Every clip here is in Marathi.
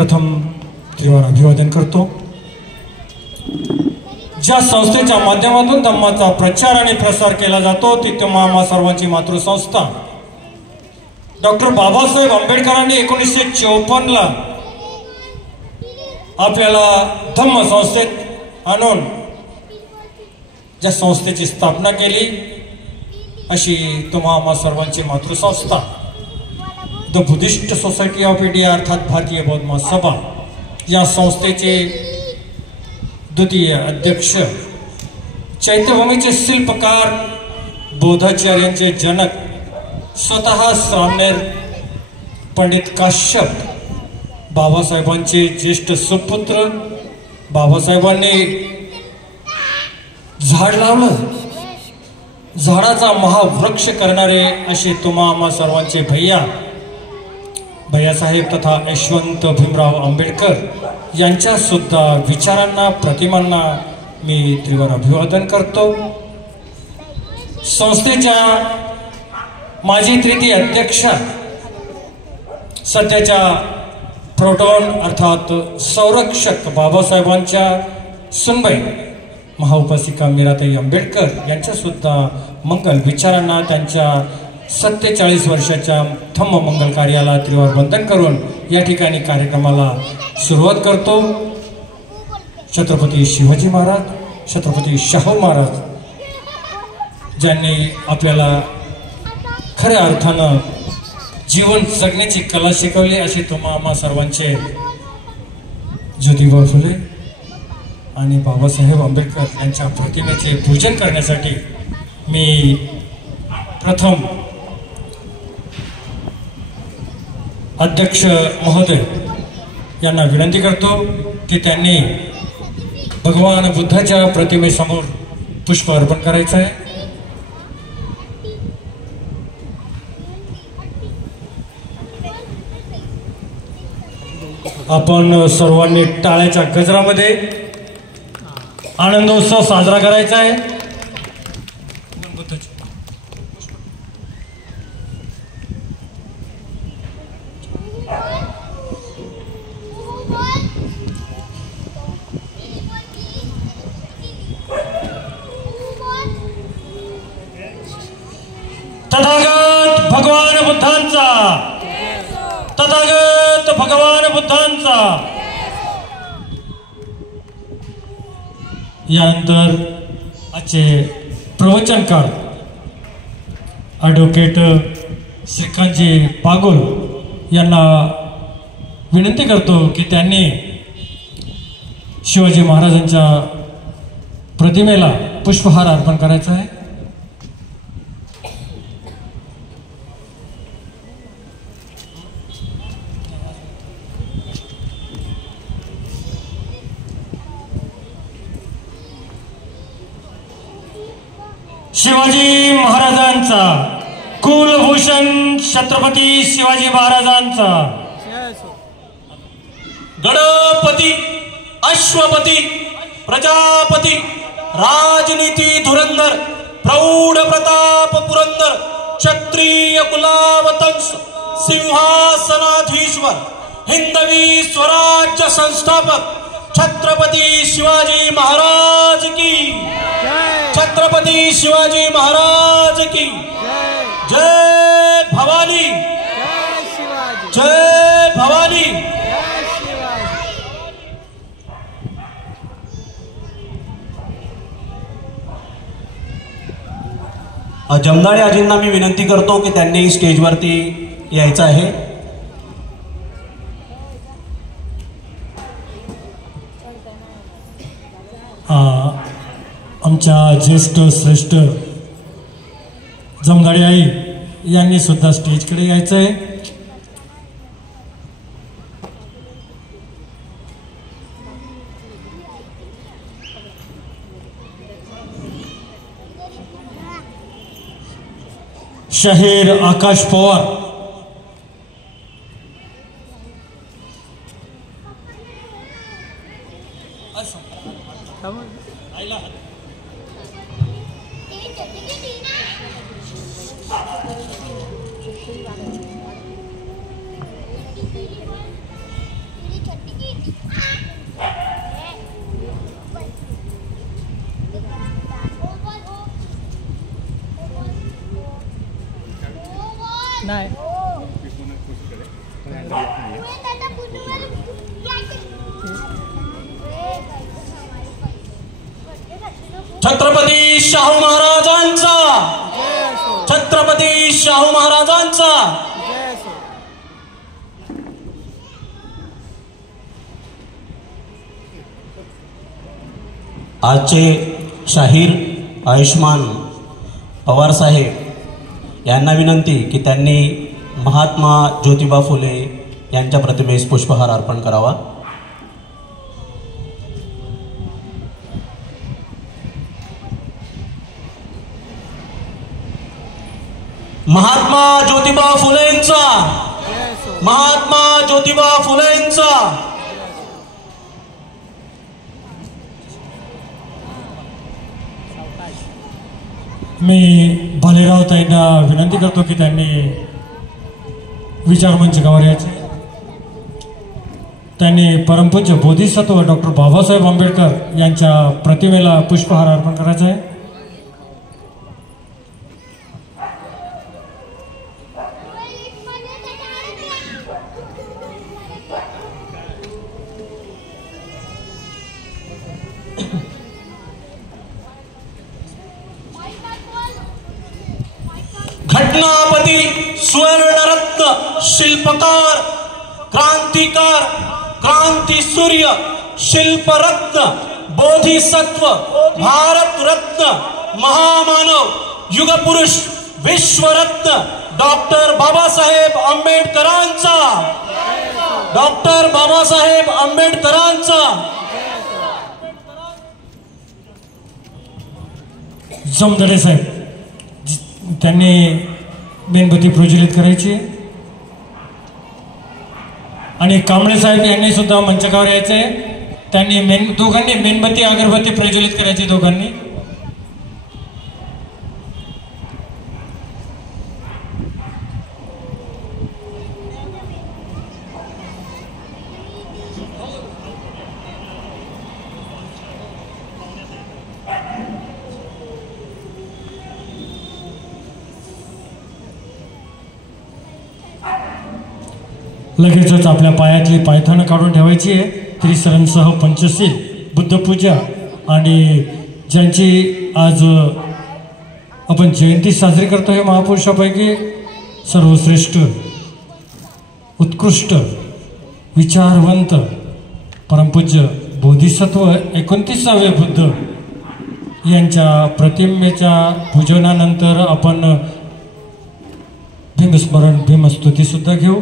प्रथम त्रिवार अभिवादन करतो। ज्या संस्थेच्या माध्यमातून धम्माचा प्रचार आणि प्रसार केला जातो ती आम्हा सर्वांची मातृसंस्था डॉक्टर बाबासाहेब आंबेडकरांनी 1954 ला आपल्याला धम्म संस्थेत आणून ज्या संस्थेची स्थापना केली अशी आम्हा सर्वांची मातृसंस्था the Buddhist society of India अर्थात भारतीय बौद्ध महासभा या संस्थेचे द्वितीय अध्यक्ष चैत्यभूमीचे शिल्पकार बोधाचार्यांचे जनक स्वतः सामनेर पंडित काश्यप बाबासाहेबांचे ज्येष्ठ सुपुत्र बाबासाहेबांनी झाड लावलं झाडाचा महावृक्ष करणारे असे आम्हा सर्वांचे भैयासाहेब तथा यशवंत भीमराव आंबेडकर यांच्या सुद्धा विचारांना प्रतिमांना मी त्रिवार अभिवादन करतो। संस्थेच्या माजी तृतीय अध्यक्ष सध्याच्या प्रोटॉन अर्थात संरक्षक बाबासाहेबांच्या सुनबाई महाउपासिका मीराताई आंबेडकर यांच्या सुद्धा मंगल विचारांना त्यांच्या 47 वर्षाच्या धम्म मंगल कार्याला त्रिवार वंदन करून या ठिकाणी कार्यक्रमाला सुरुवात करतो। छत्रपती शिवाजी महाराज छत्रपती शाहू महाराज ज्यांनी आपल्याला खऱ्या अर्थानं जीवन जगण्याची कला शिकवली अशी आम्हा सर्वांचे ज्योतिबा फुले आणि बाबासाहेब आंबेडकर यांच्या प्रतिमेचे पूजन करण्यासाठी मी प्रथम अध्यक्ष महोदय यांना विनंती करतो की त्यांनी भगवान बुद्धाच्या प्रतिमेसमोर पुष्प अर्पण करायचं आहे। आपण सर्वांनी टाळ्याच्या गजरामध्ये आनंदोत्सव साजरा करायचा आहे। तथागत भगवान बुद्धांचा तथागत भगवान बुद्धांचा। यानंतर आजचे प्रवचनकार ॲडव्होकेट श्रीकांतजी पागोल यांना विनंती करतो की त्यांनी शिवाजी महाराजांच्या प्रतिमेला पुष्पहार अर्पण करायचा आहे। शिवाजी महाराजांचा कुलभूषण छत्रपती शिवाजी महाराजांचा गणपती अश्वपती प्रजापती राजनीती धुरंधर प्रौढ प्रताप पुरंदर क्षत्रिय कुलावतंस सिंहासनाधीश्वर हिंदवी स्वराज्य संस्थापक छत्रपती शिवाजी महाराज की छत्रपती शिवाजी महाराज की जय भवानी जय भवानी। जमदाडे आजींना मी विनंती करतो की त्यांनी स्टेजवरती यायचं आहे। आमच्या ज्येष्ठ श्रेष्ठ जमदाडे आई यांनी सुद्धा स्टेजकडे यायचं आहे। शाहीर आकाश पवार छत्रपती शाहू महाराजांचा, छत्रपती शाहू महाराजांचा। आजचे शाहीर आयुष्मान पवार साहेब यांना विनंती की त्यांनी महात्मा ज्योतिबा फुले यांच्या प्रतिमेस पुष्पहार अर्पण करावा। महात्मा ज्योतिबा फुलेंचा, महात्मा ज्योतिबा फुलेंचा। मी भालेराव ताईंना विनंती करतो की त्यांनी विचारमंचावर यायचे। त्यांनी परमपूज्य बोधिसत्व डॉक्टर बाबासाहेब आंबेडकर यांच्या प्रतिमेला पुष्पहार अर्पण करायचा आहे। घटनापती, स्वर्णरत्न, शिल्पकार, क्रांतिकार, क्रांती सूर्य, शिल्परत्न, बोधिसत्व, भारत रत्न, महामानव, युगपुरुष, विश्वरत्न डॉक्टर बाबासाहेब आंबेडकरांचा, डॉक्टर बाबासाहेब आंबेडकरांचा। जमदडे साहेब त्यांनी मेणबत्ती प्रज्वलित करायची आणि कांबळे साहेब यांनी सुद्धा मंचावर यायचे। त्यांनी दोघांनी मेणबत्ती अगरबत्ती प्रज्वलित करायची दोघांनी। लगेचच आपल्या पायातली पायथानं काढून ठेवायची आहे। त्रिसरणसह पंचशील बुद्धपूजा आणि ज्यांची आज आपण जयंती साजरी करतो हे महापुरुषापैकी सर्वश्रेष्ठ, उत्कृष्ट, विचारवंत, परमपूज्य बोधिसत्व 29वे बुद्ध यांच्या प्रतिमेच्या पूजनानंतर आपण भीमस्मरण, भीमस्तुती सुद्धा घेऊ।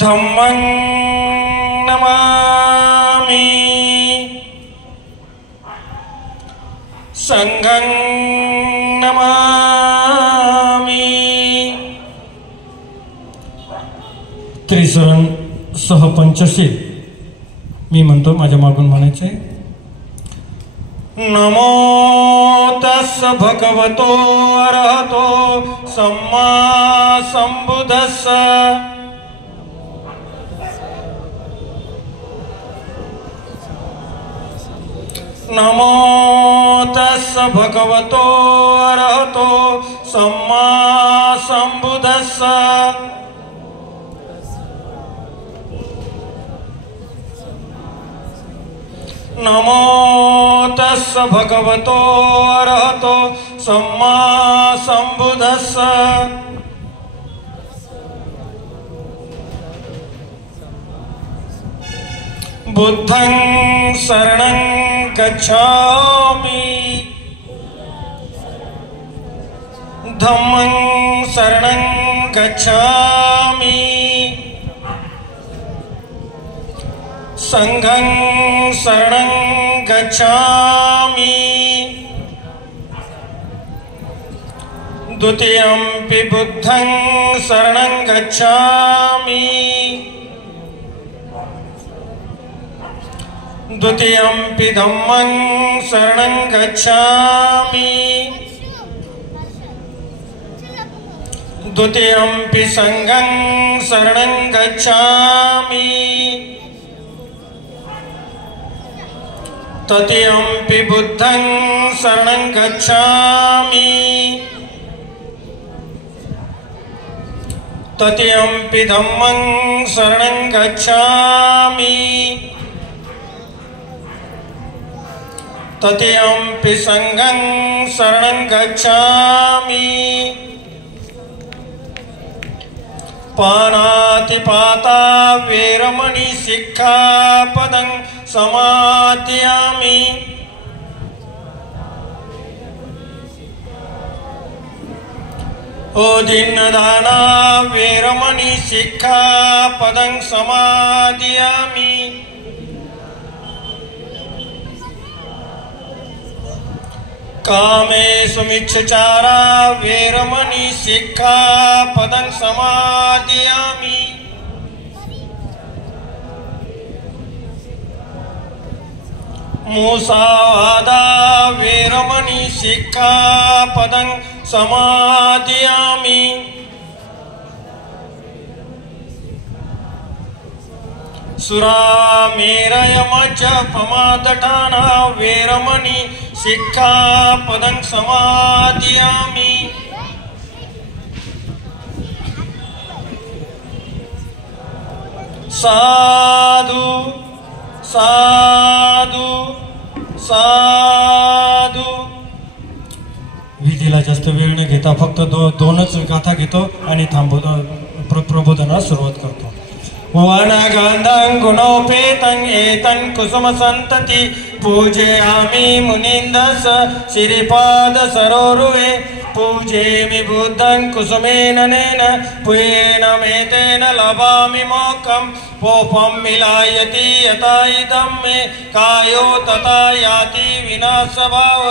धम्मं नमामि, संघं नमामि। त्रिसरण सह पंचशील मी म्हणतो, माझ्या मागून म्हणायचे। नमो तस् भगवतो अरहतो सम्मा संबुद्धस्स। नमो तस् भगवतो अरहतो सम्मा संबुद्धस्स। नमो तस् भगवतो अरहतो सम्मा संबुद्धस्स। बुद्धं शरणं गच्छामि धम्मं शरणं गच्छामि संघं शरणं गच्छामि द्वितीयंपि बुद्धं शरणं गच्छामि द्वितीयंपि धम्मं शरणं गच्छामि द्वितीयंपि संघं शरणं गच्छामि तृतीयंपि बुद्धं शरणं गच्छामि तृतीयंपि धम्मं शरणं गच्छामि तृतीयंपि संघं शरणं गच्छामि पानातिपाता वेरमणि सिक्खापदं समादयामि ओदिन्नदाना वेरमणि सिक्खापदं समादयामि कामेषु मिच्छचारा वेरमणि सिक्खापदं समादयामि मुसावादा वेरमणि सिक्खापदं समादयामि सुरामेरयमच पमादठाना वेरमणि सिक्खापदं समादयामि साधु साधु साधु. विधीला जास्त वेळ न घेता फक्त दोनच गाथा घेतो आणि प्रबोधनाला सुरुवात करतो. वनगंधं गुणोपेतं एतं कुसुमसन्तति पूजयामि मुनीन्द्रस श्रीपाद सरोरुहे पूजेमि बुद्धं कुसुमेननेन पुयेन मेतेन लभामि मोक्षं पोपं मिलायति यथा इदं मे कायो तथा याति विनाशभाव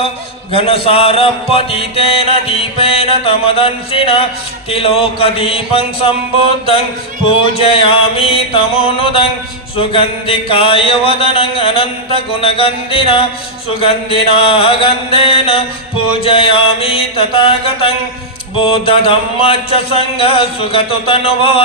घनसारपतितेन दीपेन तमदंसिना तिलोकदीपं सम्बुद्धं पूजयामि तमोनुदं सुगन्धिकाय वदनं अनन्तगुणगन्धिना सुगन्धिना गन्धेन पूजयामि तथागतं बोधधम्मच्च संघ सुगतो तनुभव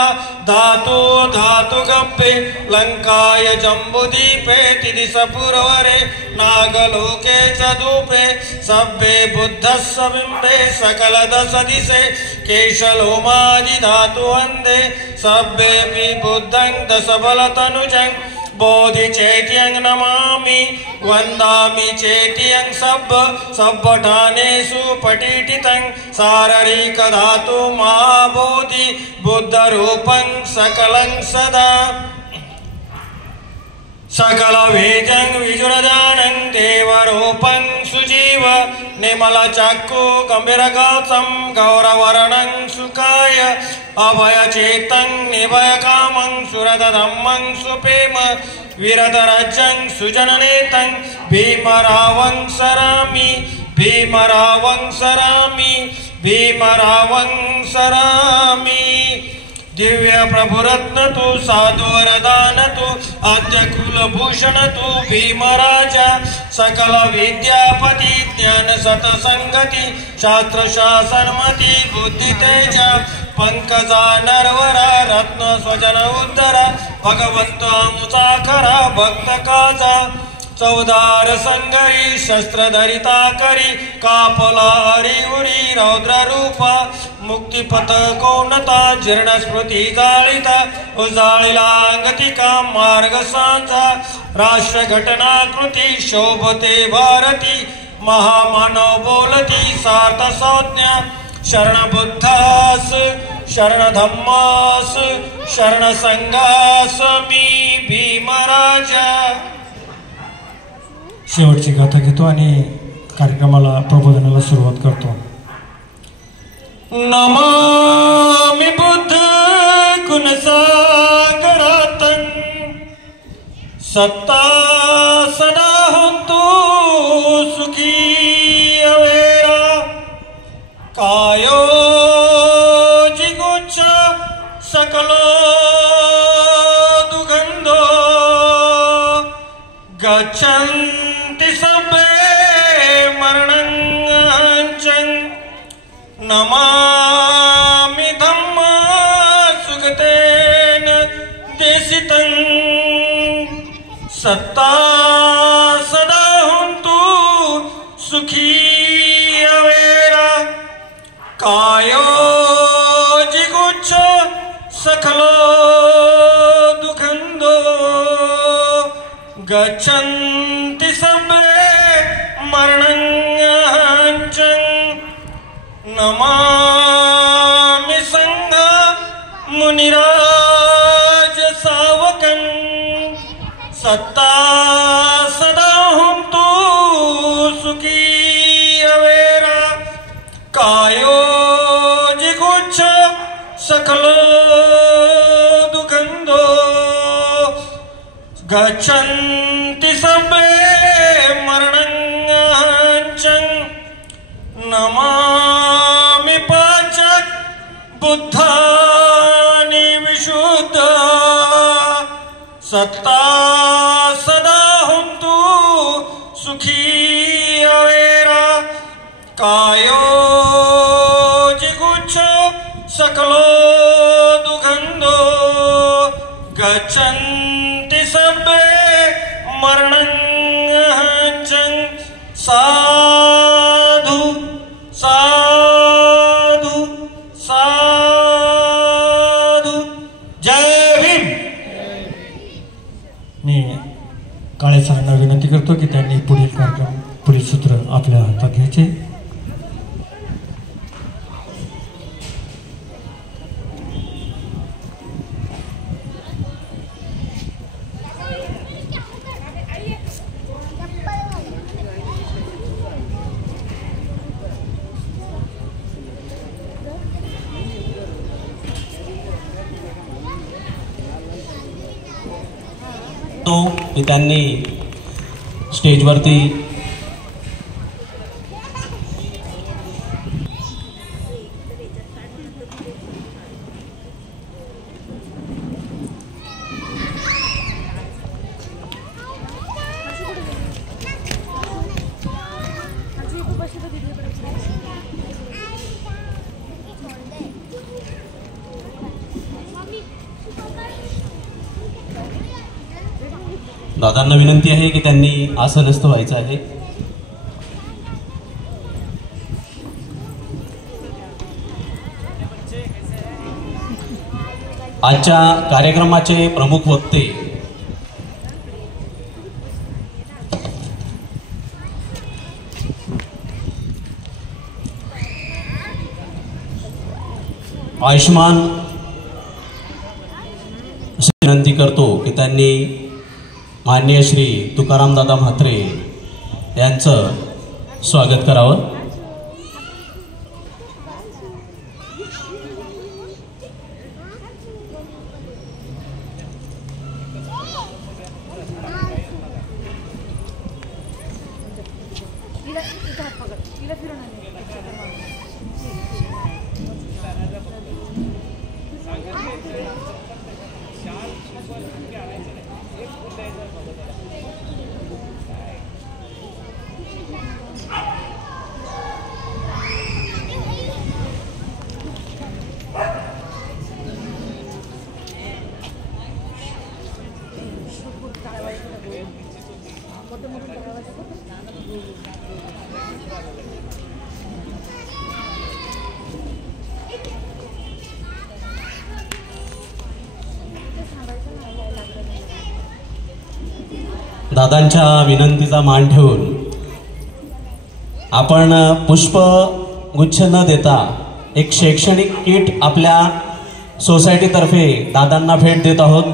धातु धातु गप्पे लंकाय जम्बुदीपे तिदिसपुरवरे नागलोके च धूपे सभ्ये बुद्धस्य बिम्बे सकल दश दिशे केशलोमादि धातु वन्दे सभ्येऽपि बुद्धं दशबलतनुजं बोधि चैत्यं नमामि वन्दामि चैत्यं सब्बठानेषु पठितं शारीरिक धातु महाबोधि बुद्धरूपं सकलं सदा सकल वेदं विजुरदानं देवरूपं सुजीव निर्मलचक्षु गम्भीरगात्रं गौरवर्णं सुखाय अभयचेतं निभयकामं सुरधम्मं सुप्रेम वीरधराज्यं सुजननेतं भीमरावं सरामि भीमरावं सरामि भीमरावं सरामि. दिव्य प्रभुरत्न तु साधुवरदान तु आद्य कुलभूषण तु भीमराजा सकल विद्यापति ज्ञान सतसंगति शास्त्र शासनमति बुद्धि तेज पंकजा नरवरा रत्न स्वजन उद्धर भगवंत मुसाखरा भक्त काजा चौदार संगरी शस्त्रधरिता करी कापला हरी उरी रौद्र रूप मुक्तिपथ कोणता जीर्ण स्मृती जाळिता उजाळिला अंगतिका मार्ग सांजा राष्ट्र घटनाकृती शोभते भारती महामानव बोलती सार्थ संज्ञा शरण बुद्धास शरण धम्मास शरण संघास मी भीमराजा. शेवटची गाथा घेतो आणि कार्यक्रमाला प्रबोधनाला सुरुवात करतो. नमामि बुद्ध गुणसागरातं सत्ता सदा होतो सुखी अवेरा कायो जिगुच्छ सकलो दुगंधो गच्छन्ति सबे मरणं नमामि धम्म सुगतेन देशितं सत्ता सदा हुन्तु सुखी अवेरा कायो जिगुच्छ सकलो दुखंदो गच्छन्ति सबे मरणं नमामि संघ मुनिराज सावकं सत्ता सदा हुन्तु सुखी अवेरा कायो जिगुच्छ सकलो दुगंधो गच्छन्ति सबे मरणं नमामि पाचक बुद्धानि विशुद्ध सत्ता सदा हुन्तु सुखी अवेरा कायो जिगुच्छ सकलो दुगंधो गच्छन्ति सबे मरणं साधु साधु साधु. जय भीम. मी काळे सरांना विनंती करतो की त्यांनी पुढील कार्यक्रम पुढील सूत्र आपल्या हातात घ्यायचे. की त्यांनी स्टेजवरती दादांना विनंती आहे की त्यांनी आसनस्थ व्हायचं आहे. आजच्या कार्यक्रमाचे प्रमुख वक्ते आयुष्मान विनंती करतो की त्यांनी माननीय श्री तुकाराम दादा म्हात्रे यांचं स्वागत करावं. दादांच्या विनंतीचा मान ठेवून आपण पुष्पगुच्छ न देता एक शैक्षणिक किट आपल्या सोसायटीतर्फे दादांना भेट देत आहोत.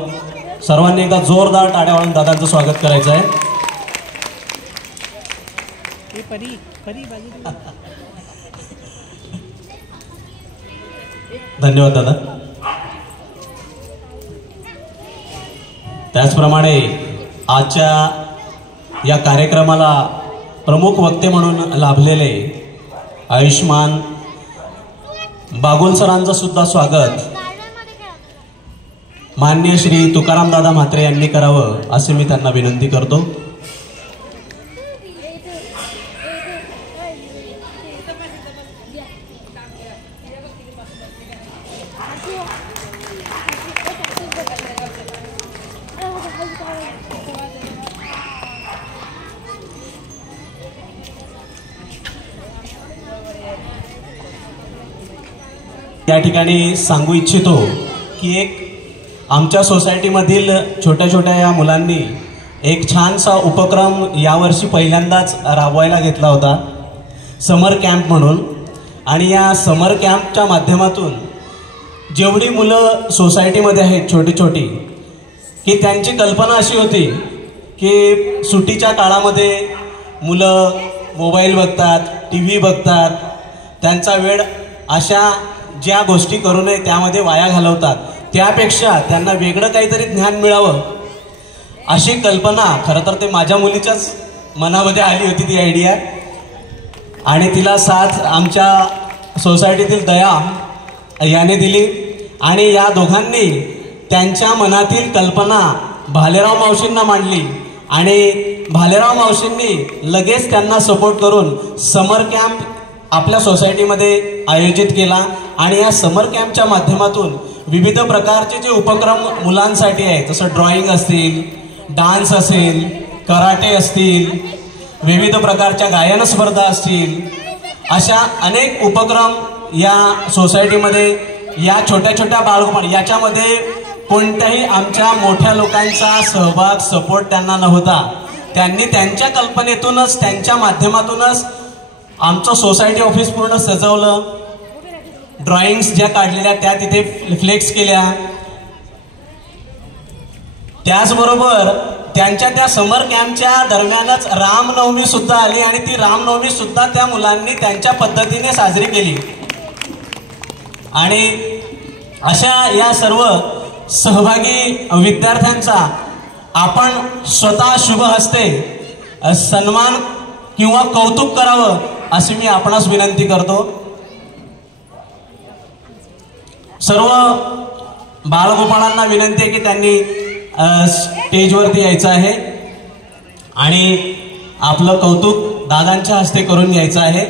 सर्वांनी एकदा जोरदार टाळ्या वाजवून दादांचं स्वागत करायचं आहे. धन्यवाद दादा. त्याचप्रमाणे आजच्या या कार्यक्रमाला प्रमुख वक्ते म्हणून लाभलेले आयुष्मान बागुल सरांचं सुद्धा स्वागत माननीय श्री तुकाराम दादा म्हात्रे यांनी करावं असे मी त्यांना विनंती करतो. या ठिकाणी सांगू इच्छितो की एक आमच्या सोसायटीमधील छोट्या छोट्या या मुलांनी एक छानसा उपक्रम यावर्षी पहिल्यांदाच राबवायला घेतला होता, समर कॅम्प म्हणून. आणि या समर कॅम्पच्या माध्यमातून जेवढी मुलं सोसायटीमध्ये आहेत छोटी छोटी, की त्यांची कल्पना अशी होती की सुट्टीच्या काळामध्ये मुलं मोबाईल बघतात, टी व्ही बघतात, त्यांचा वेळ अशा ज्या गोष्टी करू नये त्यामध्ये वाया घालवतात. त्यापेक्षा त्यांना वेगळं काहीतरी ज्ञान मिळावं अशी कल्पना खरं तर ते माझ्या मुलीच्याच मनामध्ये आली होती ती आयडिया. आणि तिला साथ आमच्या सोसायटीतील दया याने दिली. आणि या दोघांनी त्यांच्या मनातील कल्पना भालेराव मावशींना मांडली आणि भालेराव मावशींनी लगेच त्यांना सपोर्ट करून समर कॅम्प आपल्या सोसायटीमध्ये आयोजित केला. आणि या समर कॅम्पच्या माध्यमातून विविध प्रकारचे जे उपक्रम मुलांसाठी आहेत, जसं ड्रॉइंग असतील, डान्स असेल, कराटे असतील, विविध प्रकारच्या गायन स्पर्धा असतील, अशा अनेक उपक्रम या सोसायटीमध्ये या छोट्या छोट्या बाळगोपाळ याच्यामध्ये कोणत्याही आमच्या मोठ्या लोकांचा सहभाग सपोर्ट त्यांना नव्हता. त्यांनी त्यांच्या कल्पनेतूनच त्यांच्या माध्यमातूनच आमचं सोसायटी ऑफिस पूर्ण सजवलं. ड्रॉइंग्स ज्या काढलेल्या त्या तिथे फ्लेक्स केल्या. त्याचबरोबर त्यांच्या त्या समर कॅम्पच्या दरम्यानच रामनवमी सुद्धा आली आणि ती रामनवमी सुद्धा त्या मुलांनी त्यांच्या पद्धतीने साजरी केली. आणि अशा या सर्व सहभागी विद्यार्थ्यांचा आपण स्वतः शुभ हस्ते सन्मान किंवा कौतुक करावं अशी मी आपणास विनंती करतो. सर्व बाळगोपाळांना विनंती आहे की त्यांनी स्टेजवरती यायचं आहे आणि आपलं कौतुक दादांच्या हस्ते करून घ्यायचं आहे.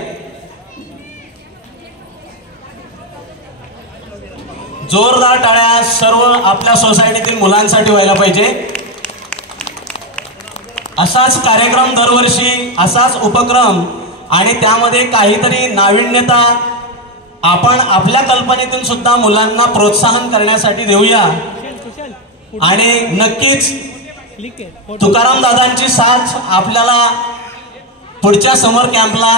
जोरदार टाळ्या सर्व आपल्या सोसायटीतील मुलांसाठी व्हायला पाहिजे. असाच कार्यक्रम दरवर्षी, असाच उपक्रम आणि त्यामध्ये काहीतरी नाविन्यता आपण आपल्या कल्पनेतून सुद्धा मुलांना प्रोत्साहन करण्यासाठी देऊया. आणि नक्कीच तुकाराम दादांची साथ आपल्याला पुढच्या समर कॅम्पला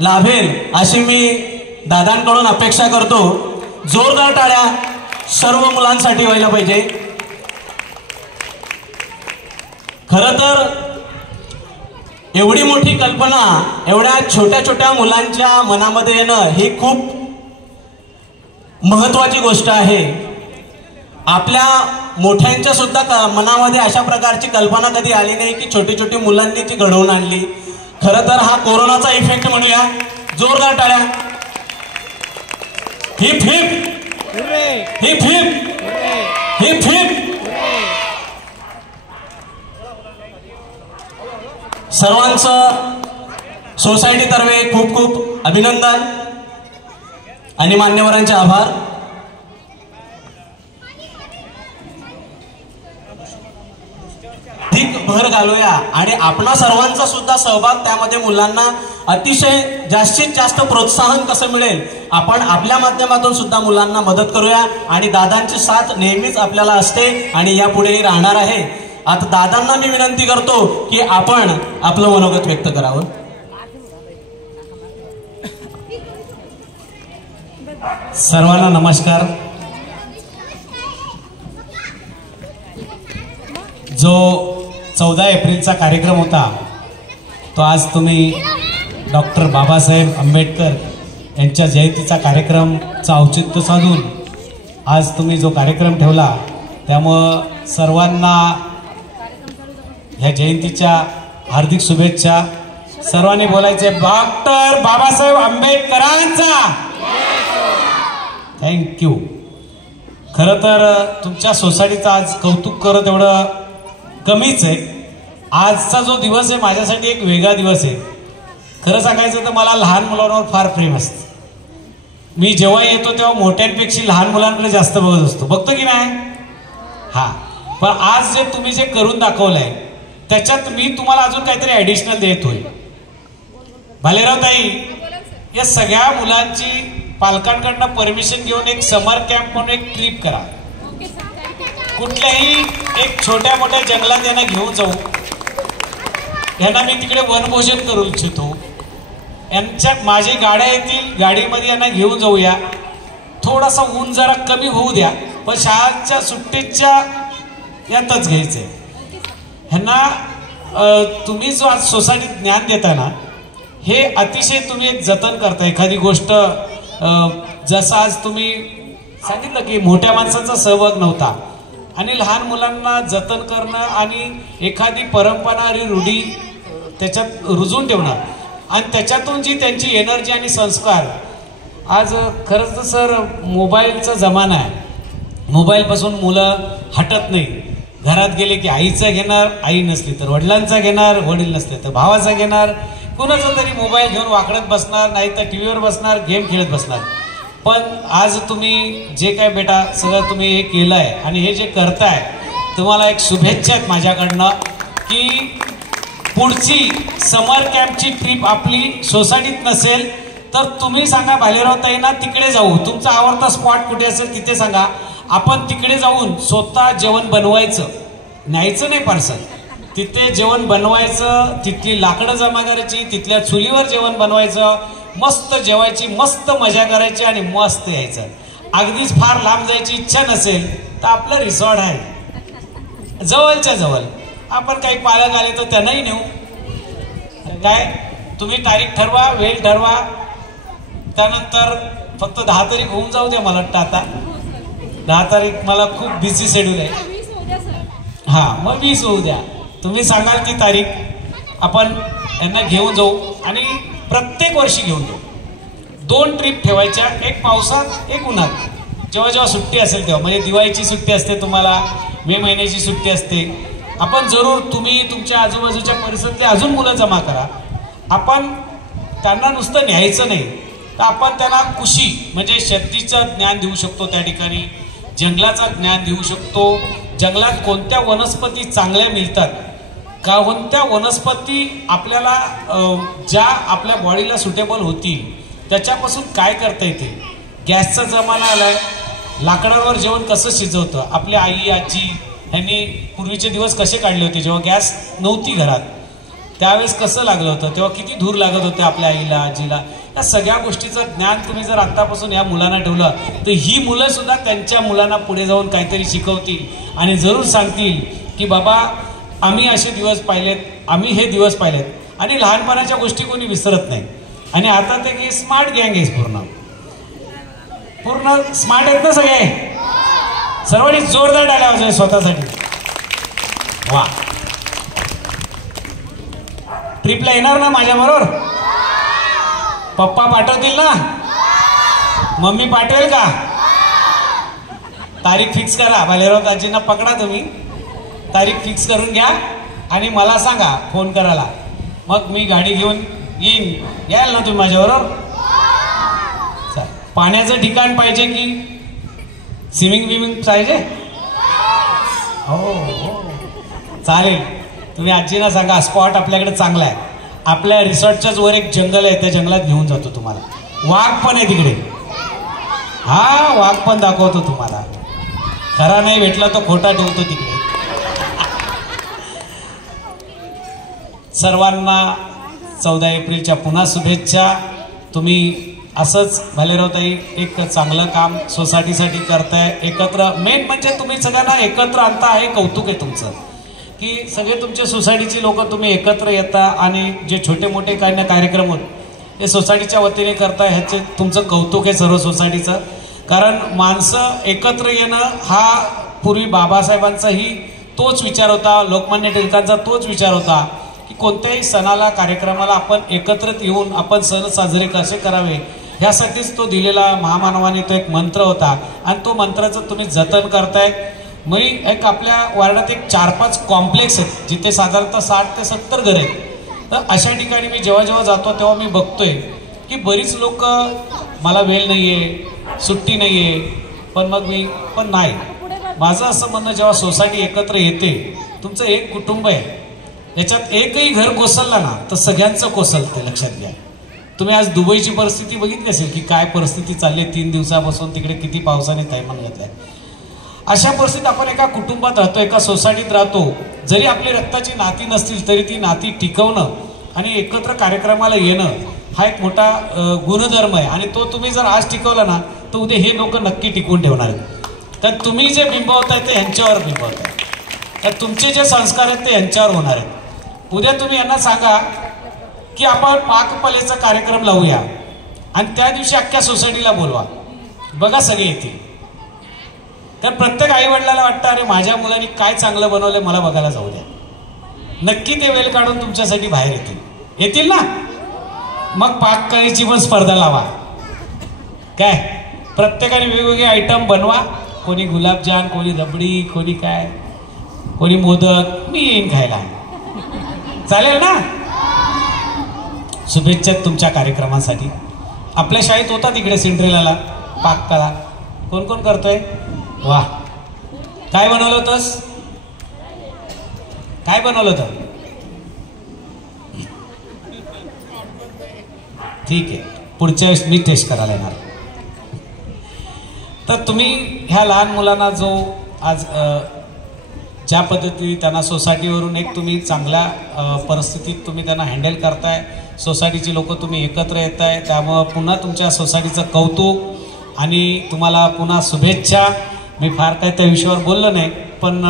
लाभेल अशी मी दादांकडून अपेक्षा करतो. जोरदार टाळ्या सर्व मुलांसाठी व्हायला पाहिजे. खरं तर एवढी मोठी कल्पना एवढ्या छोट्या छोट्या मुलांच्या मनामध्ये येणं ही खूप महत्वाची गोष्ट आहे. आपल्या मोठ्यांच्या सुद्धा मनामध्ये अशा प्रकारची कल्पना कधी आली नाही की छोटी छोटी मुलांनी ती घडवून आणली. खरं तर हा कोरोनाचा इफेक्ट म्हणूया. जोरदार टाळ्या. Heap heap heap heap heap heap. सर्वांचं सोसायटीतर्फे खूप खूप अभिनंदन आणि मान्यवरांचे आभार. अधिक भर घालूया आणि आपणा सर्वांचा सुद्धा सहभाग त्यामध्ये मुलांना अतिशय जास्तीत जास्त प्रोत्साहन कसं मिळेल आपण आपल्या माध्यमातून सुद्धा मुलांना मदत करूया. आणि दादांची साथ नेहमीच आपल्याला असते आणि यापुढेही राहणार आहे. आता दादांना मी विनंती करतो की आपण आपलं मनोगत व्यक्त करावं. सर्वांना नमस्कार. जो 14 एप्रिलचा कार्यक्रम होता तो आज तुम्ही डॉक्टर बाबासाहेब आंबेडकर यांच्या जयंतीचा कार्यक्रमचा औचित्य साधून आज तुम्ही जो कार्यक्रम ठेवला, त्यामुळं सर्वांना ह्या जयंतीच्या हार्दिक शुभेच्छा. सर्वांनी बोलायचे डॉक्टर बाबासाहेब आंबेडकरांचा. थँक्यू. खरं तर तुमच्या सोसायटीचं आज कौतुक करत एवढं कमीच आहे. आजचा जो दिवस आहे माझ्यासाठी एक वेगळा दिवस आहे. खरं सांगायचं तर मला लहान मुलांवर फार प्रेम असतं. मी जेव्हा येतो तेव्हा मोठ्यांपेक्षा लहान मुलांकडे जास्त बघत असतो. बघतो की नाही? हां. पण आज जे तुम्ही जे करून दाखवलंय त्याच्यात मी तुम्हाला अजून काहीतरी ॲडिशनल देतोय. भालेराव ताई, या सगळ्या मुलांची पालकांकडनं परमिशन घेऊन एक समर कॅम्प म्हणून एक ट्रिप करा. कुठल्याही एक छोट्या मोठ्या जंगलात यांना घेऊन जाऊ. यांना मी तिकडे वनभोजन करू इच्छितो. यांच्या माझी गाड्या येतील, गाडीमध्ये यांना घेऊन जाऊया. थोडासा ऊन जरा कमी होऊ द्या, पण शाळेच्या सुट्टीच्या यातच घ्यायचंय. ह्यांना तुम्ही जो आज सोसायटीत ज्ञान देता ना, हे अतिशय तुम्ही एक जतन करता. एखादी गोष्ट जसं आज तुम्ही सांगितलं की मोठ्या माणसांचा सहभाग नव्हता आणि लहान मुलांना जतन करणं आणि एखादी परंपरा आणि रूढी त्याच्यात रुजून ठेवणं आणि त्याच्यातून जी त्यांची एनर्जी आणि संस्कार. आज खरंच तर सर मोबाईलचा जमाना आहे. मोबाईलपासून मुलं हटत नाही. घरात गेले की आईचा घेणार, आई नसली तर वडिलांचा घेणार, वडील नसले तर भावाचा घेणार, कुणाचा तरी मोबाईल घेऊन वाकडत बसणार, नाही तर टी व्हीवर बसणार, गेम खेळत बसणार. पण आज तुम्ही जे काय बेटा सगळं तुम्ही हे केलं आहे आणि हे जे करताय, तुम्हाला एक शुभेच्छा आहेत माझ्याकडनं की पुढची समर कॅम्पची ट्रिप आपली सोसायटीत नसेल तर तुम्ही सांगा भालेराव ताईंना तिकडे जाऊ. तुमचा आवडता स्पॉट कुठे असेल तिथे सांगा. आपण तिकडे जाऊन स्वतः जेवण बनवायचं, न्यायचं नाही पार्सल. तिथे जेवण बनवायचं, तिथली लाकडं जमा करायची, तिथल्या चुलीवर जेवण बनवायचं, मस्त जेवायची, मस्त मजा करायची आणि मस्त यायचं. अगदीच फार लांब जायची इच्छा नसेल तर आपलं रिसॉर्ट आहे जवळच्या जवळ. आपण काही पालक आले तर त्यांनाही नेऊ. काय तुम्ही तारीख ठरवा, वेळ ठरवा. त्यानंतर फक्त 10 तारीख होऊन जाऊ द्या. मला वाटतं आता 10 तारीख मला खूप बिझी शेड्यूल आहे. हां, मग 20 होऊ द्या. तुम्ही सांगाल ती तारीख, आपण यांना घेऊन जाऊ आणि प्रत्येक वर्षी घेऊन जाऊ. 2 ट्रिप ठेवायच्या, एक पावसात एक उन्हात. जेव्हा जेव्हा सुट्टी असेल तेव्हा, म्हणजे दिवाळीची सुट्टी असते तुम्हाला, मे महिन्याची सुट्टी असते. आपण जरूर तुम्ही तुमच्या आजूबाजूच्या परिसरातले अजून मुलं जमा करा. आपण त्यांना नुसतं न्यायचं नाही तर आपण त्यांना कृषी म्हणजे शेतीचं ज्ञान देऊ शकतो. त्या ठिकाणी जंगलाचं ज्ञान देऊ शकतो. जंगलात कोणत्या वनस्पती चांगल्या मिळतात, कोणत्या वनस्पती आपल्याला ज्या आपल्या बॉडीला सुटेबल होतील, त्याच्यापासून काय करता येते. गॅसचा जमाना आलाय, लाकडावर जेवण कसं शिजवतं. आपल्या आई आजी ह्यांनी पूर्वीचे दिवस कसे काढले होते, जेव्हा गॅस नव्हती घरात त्यावेळेस कसं लागलं होतं, तेव्हा किती धूर लागत होते आपल्या आईला आजीला. या सगळ्या गोष्टीचं ज्ञान तुम्ही जर आत्तापासून या मुलांना ठेवलं तर ही मुलं सुद्धा त्यांच्या मुलांना पुढे जाऊन काहीतरी शिकवतील आणि जरूर सांगतील की बाबा आम्ही असे दिवस पाहिलेत, आम्ही हे दिवस पाहिलेत. आणि लहानपणाच्या गोष्टी कोणी विसरत नाही. आणि आता ते स्मार्ट गँग आहे, पूर्ण स्मार्ट आहेत ना सगळे. सर्वांनी जोरदार टाळ्या वाजवा स्वतःसाठी. वा, ट्रिपला येणार ना माझ्याबरोबर? पप्पा पाठवतील ना? मम्मी पाठवेल का? तारीख फिक्स करा. भालेराव दाजींना पकडा, तुम्ही तारीख फिक्स करून घ्या आणि मला सांगा फोन करायला. मग मी गाडी घेऊन येईन. याल ना तुम्ही माझ्याबरोबर? पाण्याचं ठिकाण पाहिजे की स्विमिंग बिमिंग पाहिजे? हो चालेल. तुम्ही आजींना सांगा स्पॉट आपल्याकडे चांगला आहे. आपल्या रिसॉर्टच्याच वर एक जंगल आहे, त्या जंगलात घेऊन जातो तुम्हाला. वाघ पण आहे तिकडे. हा, वाघ पण दाखवतो तुम्हाला. खरा नाही भेटला तो खोटा ठेवतो तिकडे. सर्वांना 14 एप्रिलच्या पुन्हा शुभेच्छा. तुम्ही असंच भालेरावताई एक चांगलं काम सोसायटीसाठी करताय. एकत्र मेन म्हणजे तुम्ही सगळ्यांना एकत्र आणता, हे कौतुक आहे तुमचं. की सगळे तुमच्या सोसायटीची लोक तुम्ही एकत्र येता आणि जे छोटे मोठे काही ना कार्यक्रम होत हे सोसायटीच्या वतीने करता, ह्याचे तुमचं कौतुक आहे सर्व सोसायटीचं. कारण माणसं एकत्र येणं हा पूर्वी बाबासाहेबांचाही तोच विचार होता, लोकमान्य टिळकांचा तोच विचार होता की कोणत्याही सणाला कार्यक्रमाला आपण एकत्रित येऊन आपण सण साजरे कसे करावे ह्यासाठीच तो दिलेला महामानवाने तो एक मंत्र होता आणि तो मंत्राचं तुम्ही जतन करताय. मी एक आपल्या वार्डात एक 4-5 कॉम्प्लेक्स आहेत जिथे साधारणतः 60 ते 70 घरं आहेत. तर अशा ठिकाणी मी जेव्हा जेव्हा जातो तेव्हा मी बघतोय की बरीच लोक मला वेळ नाही आहे, सुट्टी नाही आहे, पण नाही, माझं असं म्हणणं जेव्हा सोसायटी एकत्र येते, तुमचं एक कुटुंब आहे, याच्यात एकही घर कोसळलं ना तर सगळ्यांचं कोसळतं, लक्षात घ्या. तुम्ही आज दुबईची परिस्थिती बघितली असेल की काय परिस्थिती चालली, 3 दिवसापासून तिकडे किती पावसाने थैमान घातलाय. अशा परिस्थितीत आपण एका कुटुंबात राहतो, एका सोसायटीत राहतो, जरी आपली रक्ताची नाती नसतील तरी ती नाती टिकवणं आणि एकत्र कार्यक्रमाला येणं हा एक मोठा गुणधर्म आहे. आणि तो तुम्ही जर आज टिकवला ना तर उद्या हे लोक नक्की टिकवून ठेवणार आहेत. तर तुम्ही जे बिंबवताय ते ह्यांच्यावर बिंबवताय, तर तुमचे जे संस्कार आहेत ते ह्यांच्यावर होणार आहेत. उद्या तुम्ही यांना सांगा की आपण पाककलेचा कार्यक्रम लावूया आणि त्या दिवशी अख्ख्या सोसायटीला बोलवा, बघा सगळे येतील. तर प्रत्येक आई वडिलाला वाटतं अरे माझ्या मुलांनी काय चांगलं बनवलंय मला बघायला जाऊ द्या. नक्की ते वेळ काढून तुमच्यासाठी बाहेर येतील ना. मग पाककलेची पण स्पर्धा लावा, काय प्रत्येकाने वेगवेगळे आयटम बनवा, कोणी गुलाबजाम, कोणी रबडी, कोणी काय, कोणी मोदक, मी येईन खायला, चालेल ना. शुभेच्छा तुमच्या कार्यक्रमासाठी. आपल्या शाळेत होता तिकडे सिंड्रेलाला पाककला, कोण कोण करतोय? वा, काय बनवलं होतंस? काय बनवलं होतं? ठीक आहे, पुढच्या वेळेस मी टेस्ट करायला येणार. तर तुम्ही ह्या लहान मुलांना जो आज ज्या पद्धतीने त्यांना सोसायटीवरून एक तुम्ही चांगल्या परिस्थितीत तुम्ही त्यांना हँडल करताय, सोसायटीची लोक तुम्ही एकत्र येत आहे, त्यामुळं पुन्हा तुमच्या सोसायटीचं कौतुक आणि तुम्हाला पुन्हा शुभेच्छा. मी फार काही त्या विषयावर बोललो नाही, पण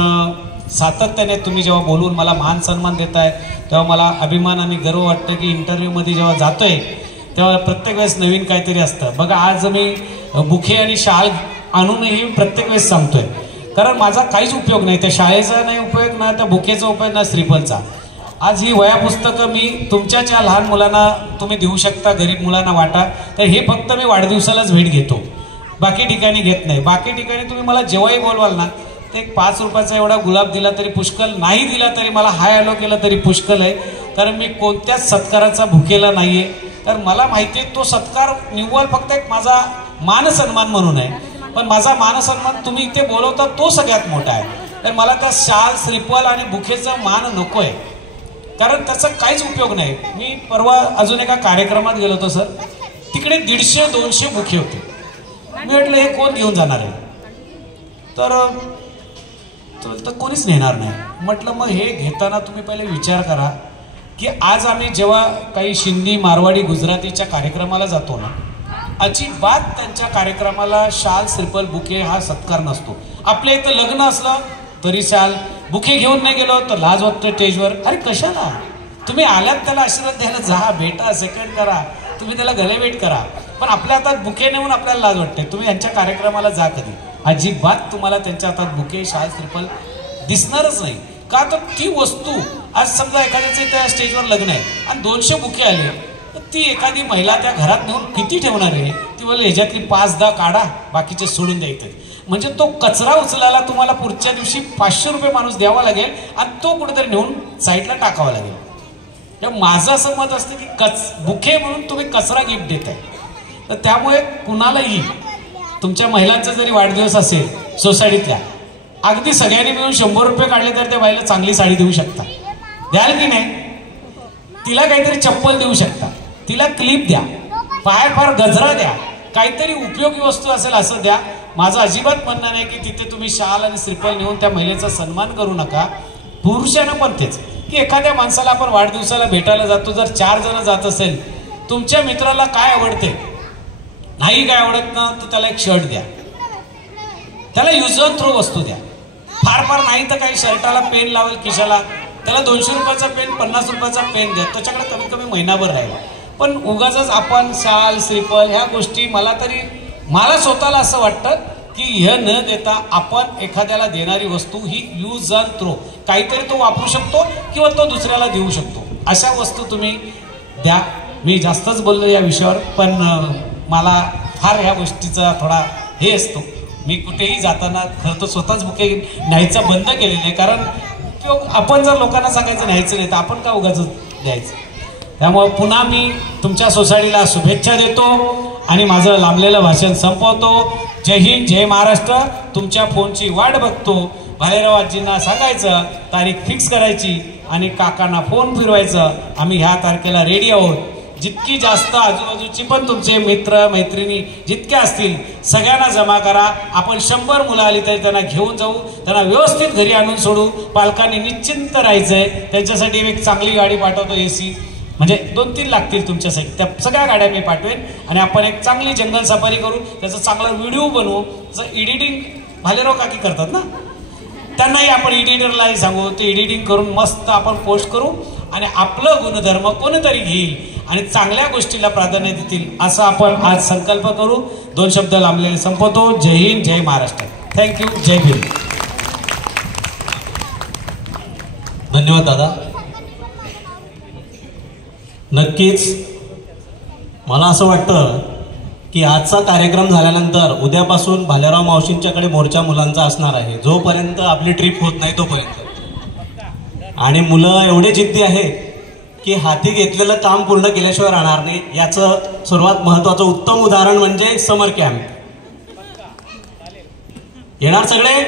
सातत्याने तुम्ही जेव्हा बोलून मला मान सन्मान देताय तेव्हा मला अभिमान आणि गर्व वाटतं की इंटरव्ह्यूमध्ये जेव्हा जातोय तेव्हा प्रत्येक वेळेस नवीन काहीतरी असतं. बघा आज मी बुखे आणि शाल आणूनही प्रत्येक वेळेस सांगतोय, कारण माझा काहीच उपयोग नाही, त्या शाळेचा नाही उपयोग, ना त्या बुकेचा उपयोग, ना श्रीफलचा. आज ही वया पुस्तकं मी तुमच्या लहान मुलांना तुम्ही देऊ शकता, गरीब मुलांना वाटा. तर हे फक्त मी वाढदिवसालाच भेट घेतो, बाकी ठिकाणी घेत नाही. बाकी ठिकाणी तुम्ही मला जेव्हाही बोलवाल ना ते 5 रुपयाचा एवढा गुलाब दिला तरी पुष्कळ, नाही दिला तरी मला हाय हॅलो केलं तरी पुष्कळ आहे. कारण मी कोणत्याच सत्काराचा भुकेला नाहीये. कारण मला माहिती आहे तो सत्कार निव्वळ फक्त एक माझा मानसन्मान म्हणून आहे, पण माझा मानसन्मान तुम्ही इथे बोलवता तो सगळ्यात मोठा आहे. तर मला त्या शाल, श्रीफल आणि बुकेचा मान नको आहे, कारण त्याचा काहीच उपयोग नाही. मी परवा अजून एका कार्यक्रमात गेलो होतो सर, तिकडे 150-200 बुके होते. मी म्हटलं हे कोण घेऊन जाणार आहे, तर कोणीच नेणार नाही. म्हटलं मग हे घेताना तुम्ही पहिले विचार करा की आज आम्ही जेव्हा काही सिंधी, मारवाडी, गुजरातीच्या कार्यक्रमाला जातो ना, अजिबात त्यांच्या कार्यक्रमाला शाल, श्रीफल, बुके हा सत्कार नसतो. आपल्या इथं लग्न असलं तरी शाल, बुके घेऊन नाही गेलो तर लाज वाटतं स्टेजवर. अरे कशाला, तुम्ही आल्यात त्याला आशीर्वाद द्यायला जा, भेटा, सेकंड करा, तुम्ही त्याला गलेभेट करा. पण आपल्या हातात बुके नेऊन आपल्याला लाज वाटते. तुम्ही यांच्या कार्यक्रमाला जा कधी, अजिबात तुम्हाला त्यांच्या हातात बुके, शाल, श्रीफल दिसणारच नाही. का तर ती वस्तू आज समजा एखाद्याचं त्या स्टेजवर लग्न आहे आणि 200 बुके आले, तर ती एखादी महिला त्या घरात नेऊन किती ठेवणार आहे? ती बोलली ह्याच्यातली 5-10 काढा, बाकीचे सोडून द्यायचे. म्हणजे तो कचरा उचलायला तुम्हाला पुढच्या दिवशी 500 रुपये माणूस द्यावा लागेल आणि तो कुठेतरी नेऊन साईडला टाकावा लागेल. माझं असं मत असतं की बुके म्हणून तुम्ही कचरा गिफ्ट देताय. तर त्यामुळे कुणालाही तुमच्या महिलांचा जरी वाढदिवस असेल सोसायटीतल्या, अगदी सगळ्यांनी मिळून 100 रुपये काढले तर त्या बाईला चांगली साडी देऊ शकता, द्याल की नाही? तिला काहीतरी चप्पल देऊ शकता, तिला क्लिप द्या, फार गजरा द्या, काहीतरी उपयोगी वस्तू असेल असं द्या. माझं अजिबात म्हणणं नाही की तिथे तुम्ही शाल आणि श्रीफल नेऊन त्या महिलेचा सन्मान करू नका. पुरुषांना पण तेच की एखाद्या माणसाला आपण वाढदिवसाला भेटायला जातो, जर 4 जण जात असेल, तुमच्या मित्राला काय आवडते, नाही काय आवडत ना, तर त्याला एक शर्ट द्या, त्याला यूज अँड थ्रो वस्तू द्या. फार फार नाही तर काही शर्टाला पेन लावेल खिशाला, त्याला 200 रुपयाचा पेन 50 रुपयाचा पेन द्या, त्याच्याकडे कमीत कमी महिनाभर राहील. पण उगाच आपण शाल श्रीफल ह्या गोष्टी मला स्वतःला असं वाटतं की हे न देता आपण एखाद्याला देणारी वस्तू ही यूज अँड थ्रो, काहीतरी तो वापरू शकतो किंवा तो दुसऱ्याला देऊ शकतो, अशा वस्तू तुम्ही द्या. मी जास्तच बोललो या विषयावर, पण मला फार ह्या गोष्टीचा थोडा हे असतो. मी कुठेही जाताना खरं तर स्वतःच बुके न्यायचं बंद केलेलं आहे, कारण आपण जर लोकांना सांगायचं न्यायचं नाही तर आपण का उगाच द्यायचं. त्यामुळे पुन्हा मी तुमच्या सोसायटीला शुभेच्छा देतो आणि माझं लांबलेलं भाषण संपवतो. जय हिंद, जय महाराष्ट्र. तुमच्या फोनची वाट बघतो. भालेराव आजींना सांगायचं तारीख फिक्स करायची आणि काकांना फोन फिरवायचं, आम्ही ह्या तारखेला रेडी आहोत. जितकी जास्त आजूबाजूची पण तुमचे मित्र मैत्रिणी जितक्या असतील सगळ्यांना जमा करा. आपण 100 मुलं आली तरी त्यांना घेऊन जाऊ, त्यांना व्यवस्थित घरी आणून सोडू. पालकांनी निश्चिंत राहायचंय. त्यांच्यासाठी एक चांगली गाडी पाठवतो, AC, म्हणजे 2-3 लागतील तुमच्यासाठी. त्या सगळ्या गाड्या मी पाठवेन आणि आपण एक चांगली जंगल सफारी करू, त्याचा चांगला व्हिडिओ बनवू. त्याचं एडिटिंग भालेराव काकी करतात ना, त्यांनाही आपण एडिटरलाही सांगू, ते एडिटिंग करून मस्त आपण पोस्ट करू आणि आपलं गुणधर्म कोणीतरी घेईल आणि चांगल्या गोष्टीला प्राधान्य देतील असं आपण आज संकल्प करू. 2 शब्द लांबलेले संपवतो. जय हिंद, जय महाराष्ट्र. थँक्यू. जय भीम. धन्यवाद दादा. नक्कीच मला असं वाटतं की आजचा कार्यक्रम झाल्यानंतर उद्यापासून भालेराव मावशींच्याकडे मोर्चा मुलांचा असणार आहे, जोपर्यंत आपली ट्रिप होत नाही तोपर्यंत. आणि मुलं एवढे जिद्दी आहेत की हाती घेतलेलं काम पूर्ण केल्याशिवाय राहणार नाही. याचं सर्वात महत्वाचं उत्तम उदाहरण म्हणजे समर कॅम्प. येणार सगळे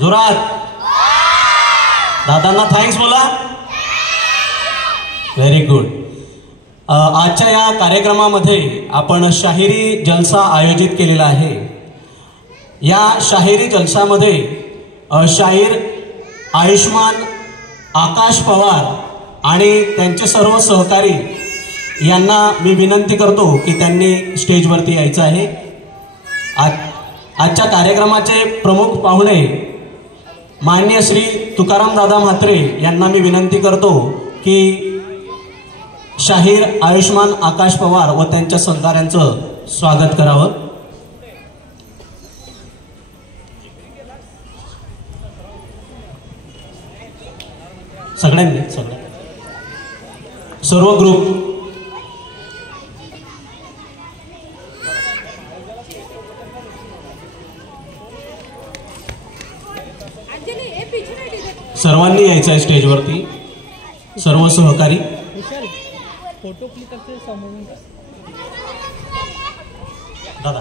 जोरात. दादांना थँक्स बोला. Very good. आजच्या या कार्यक्रमामध्ये आपण शाहिरी जलसा आयोजित केलेला आहे. या शाहिरी जलसामध्ये शाहीर आयुष्मान आकाश पवार आणि त्यांचे सर्व सहकारी यांना मी विनंती करतो की त्यांनी स्टेजवरती यायचं आहे. आजच्या कार्यक्रमाचे प्रमुख पाहुणे माननीय श्री तुकाराम दादा म्हात्रे यांना मी विनंती करतो की शाहीर आयुष्मान आकाश पवार व त्यांच्या सहकाऱ्यांचं स्वागत करावं. सगळ्यांनी सर्व ग्रुप. सर्वांनी यायचं आहे स्टेजवरती, सर्व सहकारी. फोटो क्लिक करते समोरून दादा.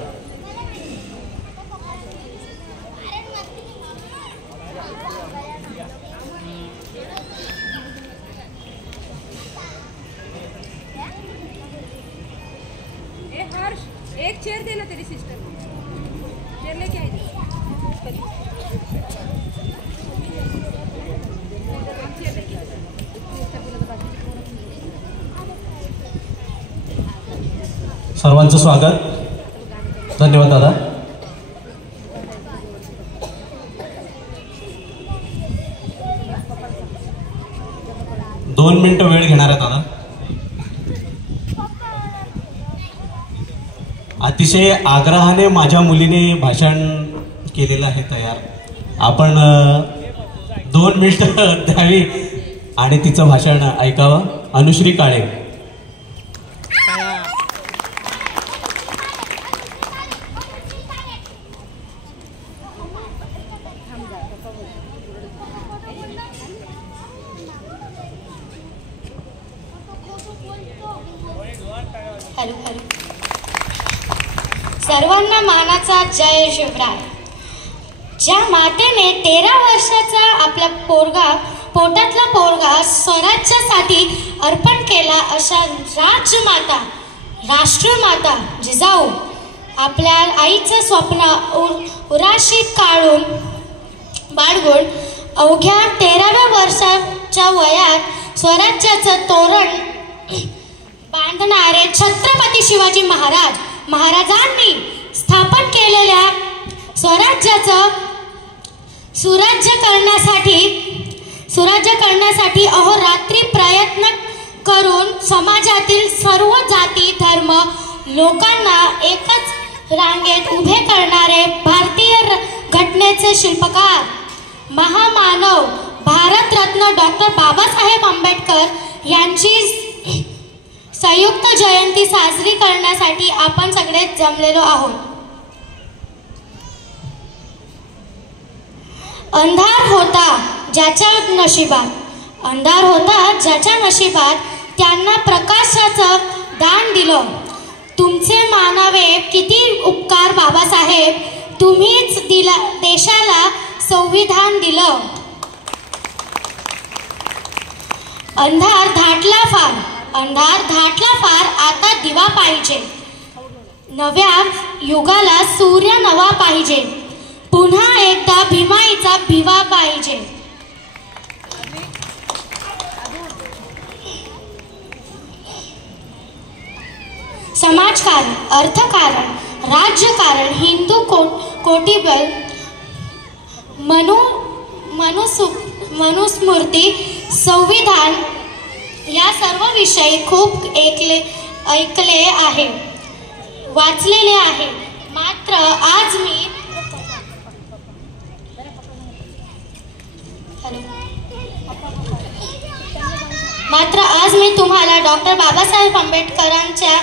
एक चेयर देना तेरी सिस्टर को, चेयर लेके आई. सर्वांचं स्वागत. धन्यवाद दादा. दोन मिनिटं वेळ घेणार आहे दादा. अतिशय आग्रहाने माझ्या मुलीने भाषण केलेलं आहे तयार. आपण 2 मिनिटं द्यावी आणि तिचं भाषण ऐकावं. अनुश्री काळे. सर्वांना मानाचा जय शिवराय. ज्या मातेने 13 वर्षाचा आपला पोटातला पोरगा स्वराज्यासाठी अर्पण केला, अशा राजमाता, राष्ट्रमाता जिजाऊ आपल्या आईचं स्वप्न उराशीत काढून बाळगून अवघ्या 13व्या वर्षाच्या वयात स्वराज्याचं तोरण बांधणारे छत्रपती शिवाजी महाराजांनी स्थापन केलेल्या स्वराज्याचं सुराज्य करण्यासाठी अहोरात्री प्रयत्न करून समाजातील सर्व जाती धर्म लोकांना एकच रांगेत उभे करणारे भारतीय घटनेचे शिल्पकार महामानव भारतरत्न डॉक्टर बाबासाहेब आंबेडकर यांची संयुक्त जयंती साजरी करण्यासाठी आपण सगळे जमलेलो आहोत. अंधार होता ज्याच्या नशिबात त्यांना प्रकाशाचं दान दिलं. तुमचे मानावे किती उपकार बाबासाहेब, तुम्हीच देशाला संविधान दिलं. अंधार धाटला फार आता दिवा पाहिजे. नव्या युगाला सूर्य नवा पाहिजे. पुन्हा एकदा भीमाईचा भिवा पाहिजे. समाजकारण, अर्थकारण, राज्यकारण, हिंदू कोटिबल, मनुस्मृती, संविधान या सर्व विषयी खूप ऐकले आहे, वाचलेले आहे. मात्र आज मी तुम्हाला डॉक्टर बाबासाहेब आंबेडकरांच्या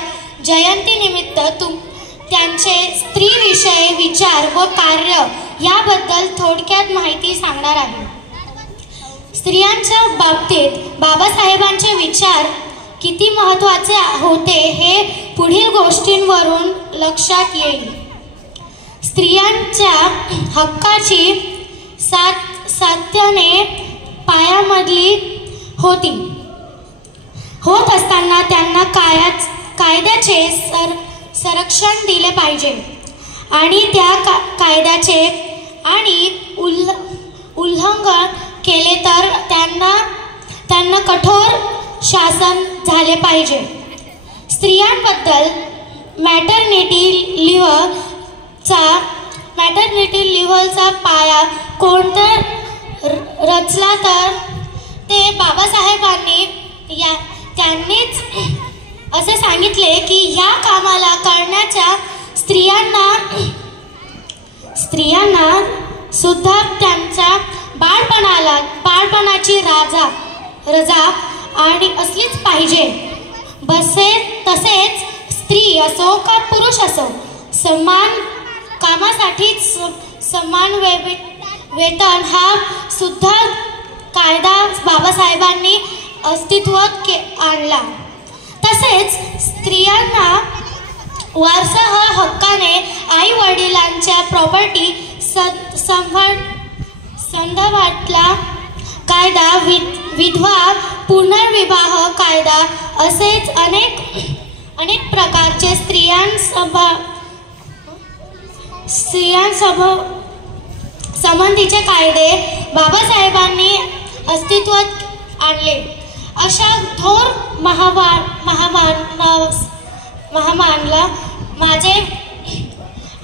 जयंतीनिमित्त त्यांचे स्त्रीविषयी विचार व कार्य याबद्दल थोडक्यात माहिती सांगणार आहे. स्त्रियांच्या बाबतीत बाबासाहेबांचे विचार किती महत्त्वाचे होते हे पुढील गोष्टींवरून लक्षात येईल. स्त्रियांच्या हक्काची सातत्याने पायामधली होत असताना त्यांना कायद्याचे संरक्षण दिले पाहिजे आणि त्या कायद्याचे उल्लंघन केले तर त्यांना कठोर शासन झाले पाहिजे. स्त्रियांबद्दल मॅटर्निटी लिव्हचा पाया कोणता रचला तर ते बाबासाहेबांनी त्यांनीच असे सांगितले की या कामाला करण्याच्या स्त्रियांना सुद्धा त्यांच्या बाळपणाची रजा आणि असलीच पाहिजे. तसेच स्त्री असो का पुरुष असो समान कामासाठीच समान वेतन हा सुद्धा कायदा बाबासाहेबांनी अस्तित्वात आणला. तसेच स्त्रियांना वारसा हक्काने आई वडिलांच्या प्रॉपर्टी संदर्भातला कायदा, विधवा पुनर्विवाह कायदा असेच अनेक प्रकारचे संबंधीचे कायदे बाबासाहेबांनी अस्तित्वात आणले. अशा थोर महामानला माझे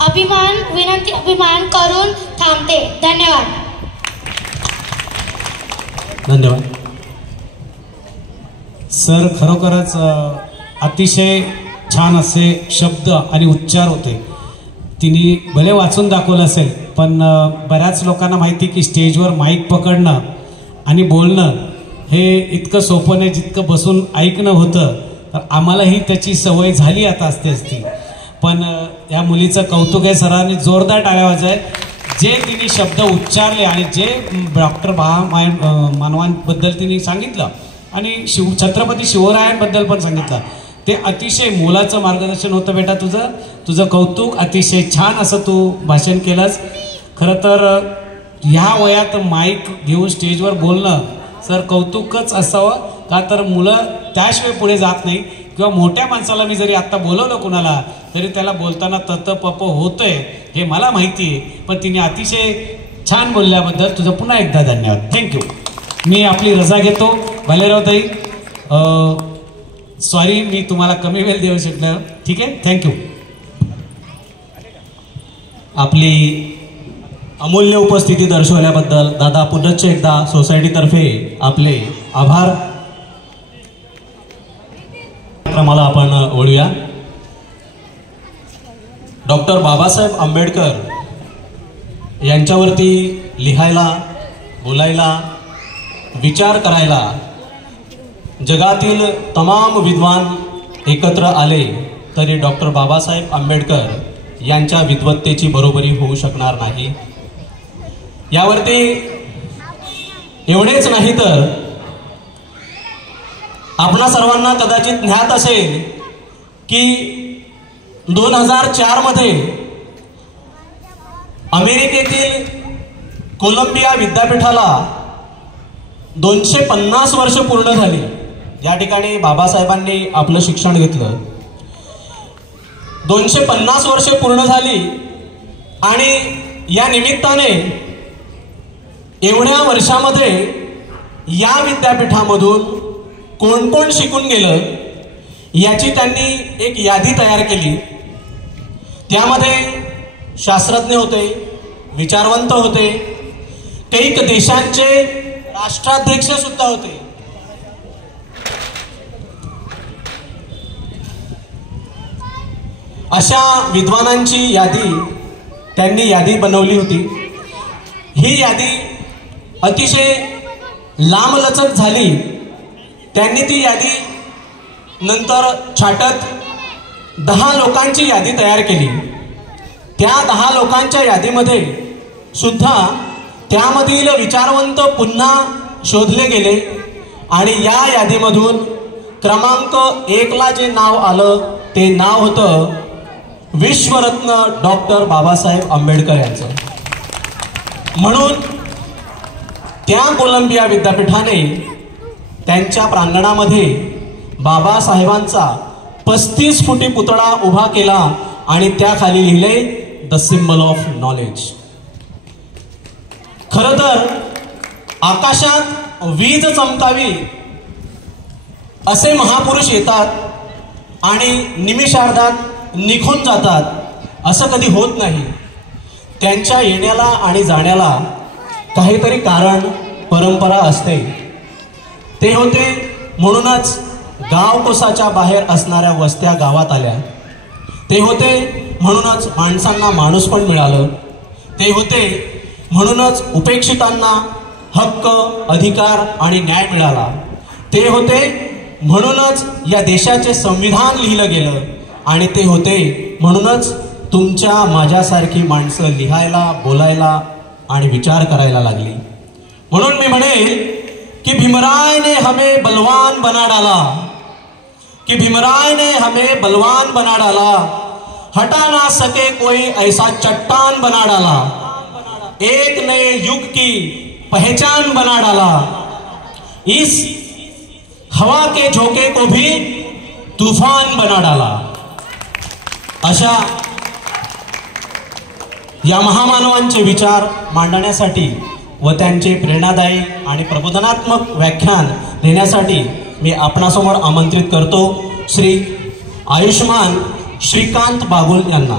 अभिमान करून थांबते. धन्यवाद. सर, खरोखरच अतिशय छान असे शब्द आणि उच्चार होते. तिने भले वाचून दाखवलं असेल, पण बऱ्याच लोकांना माहिती की स्टेजवर माईक पकडणं आणि बोलणं हे इतकं सोपं नाही जितकं बसून ऐकणं होतं. तर आम्हालाही त्याची सवय झाली आता असते. पण या मुलीचं कौतुक आहे. सरांनी जोरदार टाळ्या वाजवायत. जे तिने शब्द उच्चारले आणि जे डॉक्टर मानवांबद्दल तिने सांगितलं आणि छत्रपती शिवरायांबद्दल पण सांगितलं, ते अतिशय मोलाचं मार्गदर्शन होतं. बेटा, तुझं कौतुक. अतिशय छान असं तू भाषण केलंस. खरं तर ह्या वयात माईक घेऊन स्टेजवर बोलणं सर कौतुकच असावं. का तर मुलं त्याशिवाय पुढे जात नाही. किंवा मोठ्या माणसाला मी जरी आत्ता बोलवलं कुणाला तरी त्याला बोलताना तत पप होतंय हे मला माहिती आहे. पण तिने अतिशय छान बोलल्याबद्दल तुझं पुन्हा एकदा धन्यवाद. थँक्यू. मी आपली रजा घेतो. भालेराव ताई, सॉरी मी तुम्हाला कमी वेळ देऊ शकलो. ठीक आहे, थँक्यू. आपली अमूल्य उपस्थिती दर्शवल्याबद्दल दादा पुनश्च एकदा सोसायटीतर्फे आपले आभार. क्रमाला आपण ओळूया. डॉक्टर बाबासाहेब आंबेडकर यांच्यावरती लिहायला, बोलायला, विचार करायला जगातील तमाम विद्वान एकत्र आले तरी डॉक्टर बाबासाहेब आंबेडकर यांच्या विद्वत्तेची बरोबरी होऊ शकणार नाही. यावरती एवढेच नाही तर आपणा सर्वांना कदाचित ज्ञात असेल की 2004 मध्ये अमेरिकेतील कोलंबिया विद्यापीठाला 250 वर्ष पूर्ण झाली. या ठिकाणी बाबासाहेबांनी आपलं शिक्षण घेतलं. 250 वर्ष पूर्ण झाली आणि या निमित्ताने एवढ्या वर्षामध्ये या विद्यापीठामधून कोण कोण शिकून गेलं याची त्यांनी एक यादी तयार केली. त्यामध्ये शास्त्रज्ञ होते, विचारवंत होते, काही देशांचे राष्ट्राध्यक्ष सुद्धा होते. अशा विद्वानांची यादी त्यांनी यादी बनवली होती. ही यादी अतिशय लांबलचक झाली. त्यांनी ती यादी नंतर छाटत 10 लोकांची यादी तयार केली. त्या 10 लोकांच्या यादीमध्ये सुद्धा त्यामधील विचारवंत पुन्हा शोधले गेले आणि या यादीमधून क्रमांक 1 ला जे नाव आलं ते नाव होतं विश्वरत्न डॉक्टर बाबासाहेब आंबेडकर यांचं. म्हणून त्या कोलंबिया विद्यापीठाने त्यांच्या प्रांगणामध्ये बाबासाहेबांचा 35 फुटी पुतळा उभा केला आणि त्याखाली लिहिले द सिम्बल ऑफ नॉलेज. खरं तर आकाशात वीज चमकावी असे महापुरुष येतात आणि निमिषार्धात निघून जातात असं कधी होत नाही. त्यांच्या येण्याला आणि जाण्याला काहीतरी कारण, परंपरा असते. ते होते म्हणूनच गावकोसाच्या बाहेर असणाऱ्या वस्त्या गावात आल्या. ते होते म्हणूनच माणसांना माणूस पण मिळालं. ते होते म्हणूनच उपेक्षितांना हक्क, अधिकार आणि न्याय मिळाला. ते होते म्हणूनच या देशाचे संविधान लिहिलं गेलं आणि ते होते म्हणूनच तुमच्या माझ्यासारखी माणसं लिहायला, बोलायला आणि विचार करायला लागली. म्हणून मी म्हणेल कि भीमराय ने हमें बलवान बना डाला, कि भीमराय ने हमें बलवान बना डाला, हटा ना सके कोई ऐसा चट्टान बना डाला, एक नए युग की पहचान बना डाला, इस हवा के झोंके को भी तूफान बना डाला. अशा या महामानवांचे विचार मांडण्यासाठी व त्यांचे प्रेरणादायी आणि प्रबोधनात्मक व्याख्यान देण्यासाठी मी आपणासमोर आमंत्रित करतो श्री आयुष्मान श्रीकांत बागुल यांना.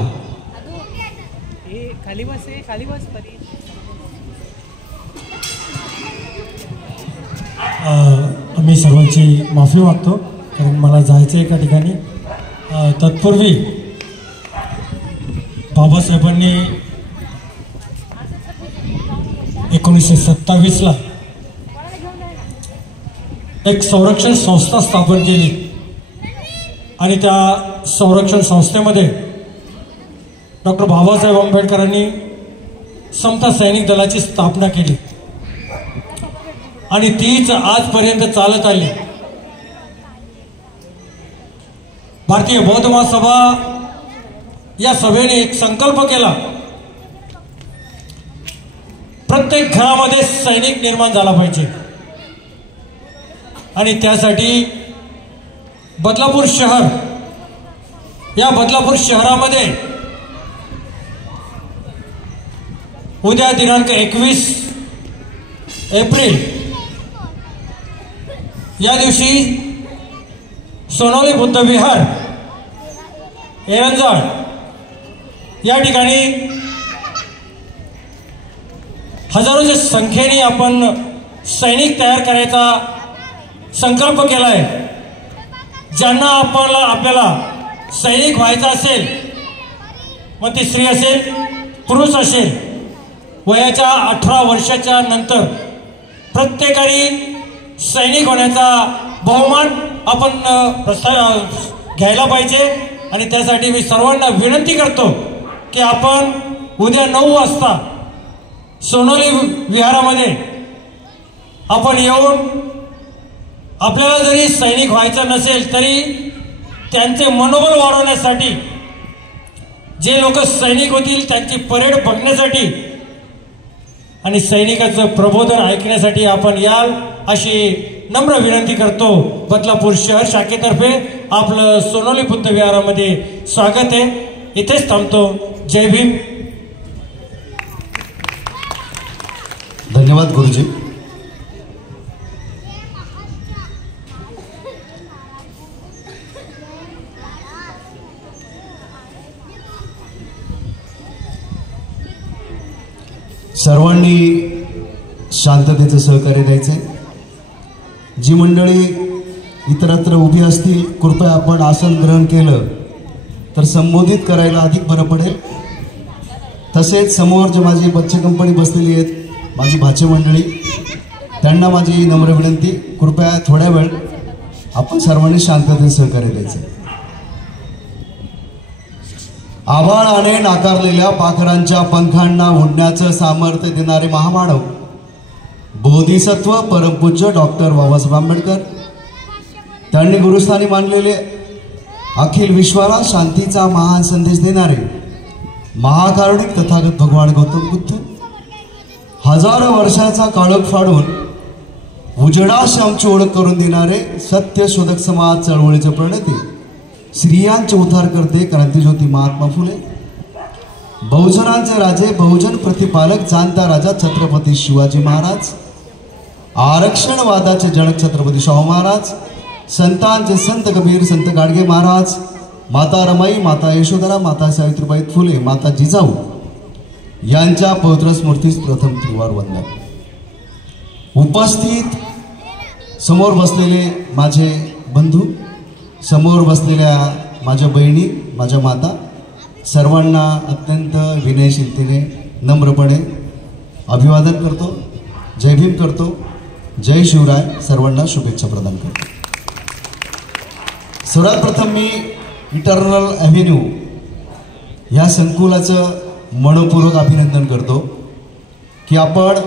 मी सर्वांची माफी मागतो कारण मला जायचं एका ठिकाणी. तत्पूर्वी बाबासाहेबांनी 1927 ला एक संरक्षण संस्था स्थापन केली आणि त्या संरक्षण संस्थेमध्ये डॉक्टर बाबासाहेब आंबेडकरांनी समता सैनिक दलाची स्थापना केली आणि तीच आजपर्यंत चालत आली. भारतीय बौद्ध महासभा या सभेने एक संकल्प केला, प्रत्येक घरामध्ये सैनिक निर्माण झाला पाहिजे आणि त्यासाठी बदलापूर शहर, या बदलापूर शहरामध्ये उद्या दिनांक 21 एप्रिल या दिवशी सोनवली बुद्ध विहार एरंजाळ या ठिकाणी हजारोच्या संख्येने आपण सैनिक तयार करायचा संकल्प केला आहे. ज्यांना आपल्याला सैनिक व्हायचं असेल, मग ती स्त्री असेल पुरुष असेल, वयाच्या 18 वर्षाच्या नंतर प्रत्येकाने सैनिक होण्याचा बहुमान आपण घ्यायला पाहिजे. आणि त्यासाठी मी सर्वांना विनंती करतो की आपण उद्या 9 वाजता सोनोली विहारामध्ये आपण येऊन, आपल्याला जरी सैनिक व्हायचं नसेल तरी त्यांचे मनोबल वाढवण्यासाठी, जे लोक सैनिक होतील त्यांची परेड बघण्यासाठी आणि सैनिकाचं प्रबोधन ऐकण्यासाठी आपण याल अशी नम्र विनंती करतो. बदलापूर शहर शाखेतर्फे आपलं सोनोली बुद्ध विहारामध्ये स्वागत आहे. इथेच थांबतो. जय भीम. धन्यवाद गुरुजी. सर्वांनी शांततेचं सहकार्य द्यायचं आहे. जी मंडळी इतरत्र उभी असतील, कृपया आपण आसन ग्रहण केलं तर संबोधित करायला अधिक बरं पडेल. तसेच समोर जे माझी बच्चे कंपनी बसलेली आहेत, माझी भाचे मंडळी, त्यांना माझी नम्र विनंती, कृपया थोड्या वेळ आपण सर्वांनी शांततेचं सहकार्य द्यायचं. आभाळाने नाकारलेल्या पाखरांच्या पंखांना उडण्याचं सामर्थ्य देणारे महामानव बोधिसत्व परमपूज्य डॉक्टर बाबासाहेब आंबेडकर, त्यांनी गुरुस्थानी मानलेले अखिल विश्वाला शांतीचा महान संदेश देणारे महाकारुणिक तथागत भगवान गौतम बुद्ध, हजारो वर्षाचा काळोख फाडून उजेडाशी आमची ओळख करून देणारे सत्यशोधक समाज चळवळीचे प्रणेते, स्त्रियांचे उद्धार करते क्रांतिज्योती महात्मा फुले, बहुजनांचे राजे, बहुजन प्रतिपालक जाणता राजा छत्रपती शिवाजी महाराज, आरक्षणवादाचे जनक छत्रपती शाहू महाराज, संतांचे संत कबीर संत गाडगे महाराज, माता रमाई, माता यशोधरा, माता सावित्रीबाई फुले, माता जिजाऊ यांच्या पवित्र स्मृतीस प्रथम त्रिवार वंदन. उपस्थित समोर बसलेले माझे बंधू, समोर बसलेल्या माझ्या बहिणी, माझ्या माता, सर्वांना अत्यंत विनयशीलतेने नम्रपणे अभिवादन करतो. जय भीम करतो. जय शिवराय. सर्वांना शुभेच्छा प्रदान करतो. सर्वात प्रथम मी इटर्नल ॲव्हेन्यू या संकुलाचं मनपूर्वक अभिनंदन करतो की आपण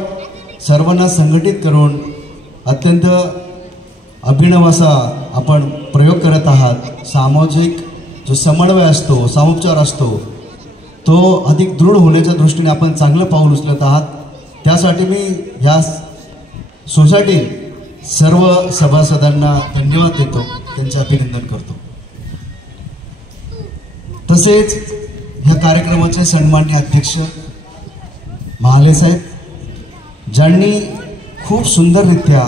सर्वांना संघटित करून अत्यंत अभिनव असा आपण प्रयोग करत आहात. सामाजिक जो समन्वय असतो, सामोपचार असतो, तो अधिक दृढ होण्याच्या दृष्टीने आपण चांगलं पाऊल उचलत आहात. त्यासाठी मी ह्या सोसायटी सर्व सभासदांना धन्यवाद देतो, त्यांचे अभिनंदन करतो. तसेच ह्या कार्यक्रमाचे सन्माननीय अध्यक्ष महाले साहेब, ज्यांनी खूप सुंदररित्या